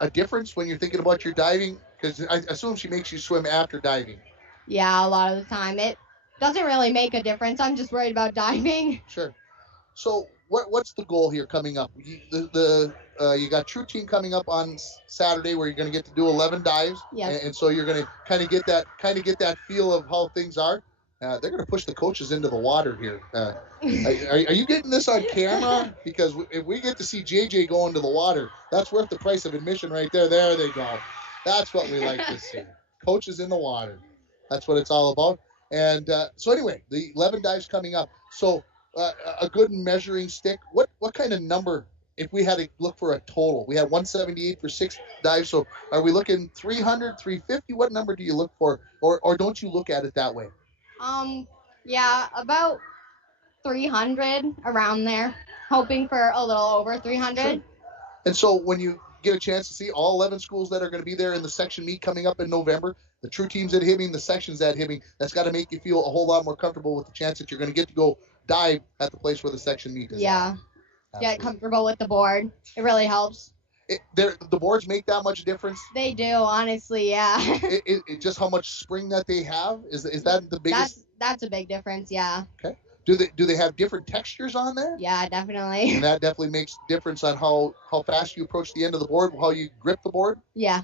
a difference when you're thinking about your diving? Because I assume she makes you swim after diving. Yeah, a lot of the time. It doesn't really make a difference. I'm just worried about diving. Sure. So what's the goal here coming up? You got True Team coming up on Saturday, where you're going to get to do 11 dives. Yes. And so you're going to kind of get that feel of how things are. They're going to push the coaches into the water here. Are you getting this on camera? Because if we get to see JJ go into the water, that's worth the price of admission right there. There they go. That's what we like to see. Coaches in the water. That's what it's all about. And so anyway, the 11 dives coming up. So a good measuring stick. What kind of number, if we had to look for a total? We had 178 for 6 dives. So are we looking 300, 350? What number do you look for? Or don't you look at it that way? Yeah, about 300, around there. Hoping for a little over 300. Sure. And so when you get a chance to see all 11 schools that are going to be there in the section meet coming up in November, the True Teams at Hibbing, the sections at Hibbing, that's got to make you feel a whole lot more comfortable with the chance that you're going to get to go dive at the place where the section meet is. Yeah. Get comfortable with the board. It really helps. The boards make that much difference? They do, honestly, yeah. It just how much spring that they have? Is that the biggest? That's a big difference, yeah. Okay. Do they have different textures on there? Yeah, definitely. And that definitely makes a difference on how fast you approach the end of the board, how you grip the board? Yeah.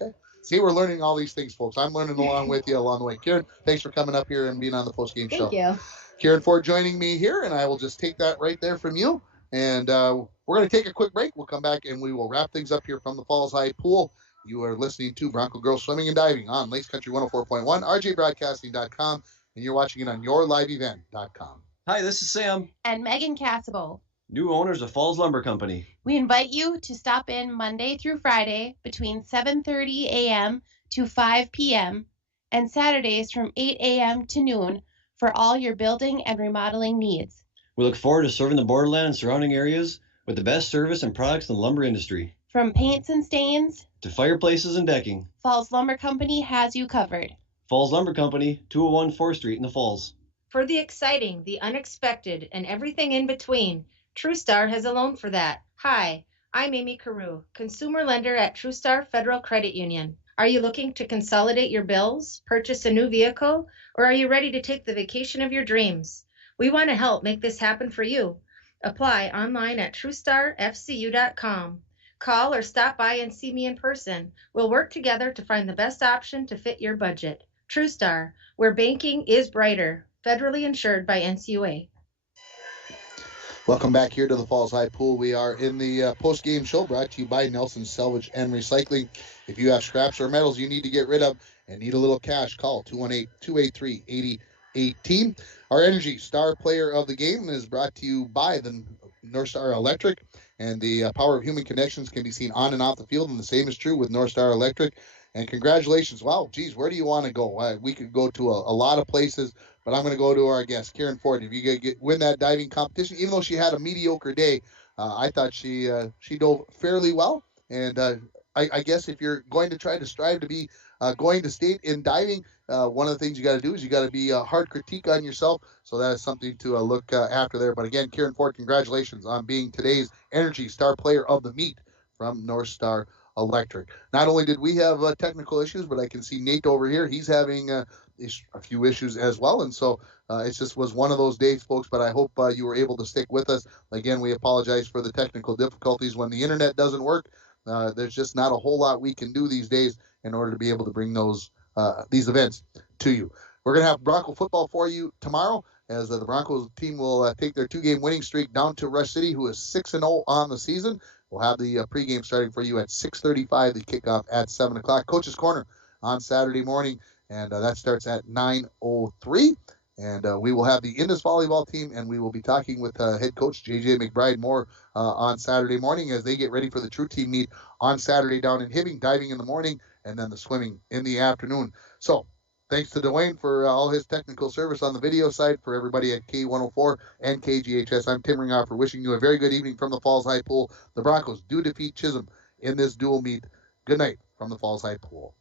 Okay. See, we're learning all these things, folks. I'm learning along with you along the way. Kieran, thanks for coming up here and being on the post-game show. Thank you. Kieran Ford joining me here, and I will just take that right there from you. And we're going to take a quick break. We'll come back, and we will wrap things up here from the Falls High Pool. You are listening to Bronco Girls Swimming and Diving on Lakes Country 104.1, rjbroadcasting.com, and you're watching it on yourliveevent.com. Hi, this is Sam. And Megan Cassable. New owners of Falls Lumber Company. We invite you to stop in Monday through Friday between 7:30 a.m. to 5 p.m. and Saturdays from 8 a.m. to noon for all your building and remodeling needs. We look forward to serving the borderland and surrounding areas with the best service and products in the lumber industry. From paints and stains to fireplaces and decking, Falls Lumber Company has you covered. Falls Lumber Company, 201 4th Street in the Falls. For the exciting, the unexpected, and everything in between, TrueStar has a loan for that. Hi, I'm Amy Carew, consumer lender at TrueStar Federal Credit Union. Are you looking to consolidate your bills, purchase a new vehicle, or are you ready to take the vacation of your dreams? We want to help make this happen for you. Apply online at TrueStarFCU.com. Call or stop by and see me in person. We'll work together to find the best option to fit your budget. TrueStar, where banking is brighter. Federally insured by NCUA. Welcome back here to the Falls High Pool. We are in the post-game show brought to you by Nelson Salvage and Recycling. If you have scraps or metals you need to get rid of and need a little cash, call 218-283-8018. Our Energy Star Player of the Game is brought to you by the North Star Electric, and the power of human connections can be seen on and off the field, and the same is true with North Star Electric. And congratulations. Wow, geez, where do you want to go? We could go to a lot of places, but I'm going to go to our guest, Kieran Ford. If you win that diving competition, even though she had a mediocre day, I thought she dove fairly well. And I guess if you're going to try to strive to be going to state in diving, one of the things you got to do is you got to be a hard critique on yourself. So that is something to look after there. But again, Kieran Ford, congratulations on being today's Energy Star Player of the Meet from North Star Electric. Not only did we have technical issues, but I can see Nate over here. He's having a few issues as well. And so it just was one of those days, folks, but I hope you were able to stick with us. Again, we apologize for the technical difficulties. When the internet doesn't work, there's just not a whole lot we can do these days in order to be able to bring these events to you. We're going to have Bronco football for you tomorrow, as the Broncos team will take their 2-game winning streak down to Rush City, who is 6-0 on the season. We'll have the pregame starting for you at 6:35, the kickoff at 7 o'clock. Coach's Corner on Saturday morning, and that starts at 9:03. And we will have the Indus volleyball team, and we will be talking with head coach J.J. McBride more on Saturday morning as they get ready for the True Team meet on Saturday down in Hibbing, diving in the morning, and then the swimming in the afternoon. So thanks to Dwayne for all his technical service on the video side. For everybody at K104 and KGHS, I'm Tim Ringoff for wishing you a very good evening from the Falls High Pool. The Broncos do defeat Chisholm in this dual meet Good night from the Falls High Pool.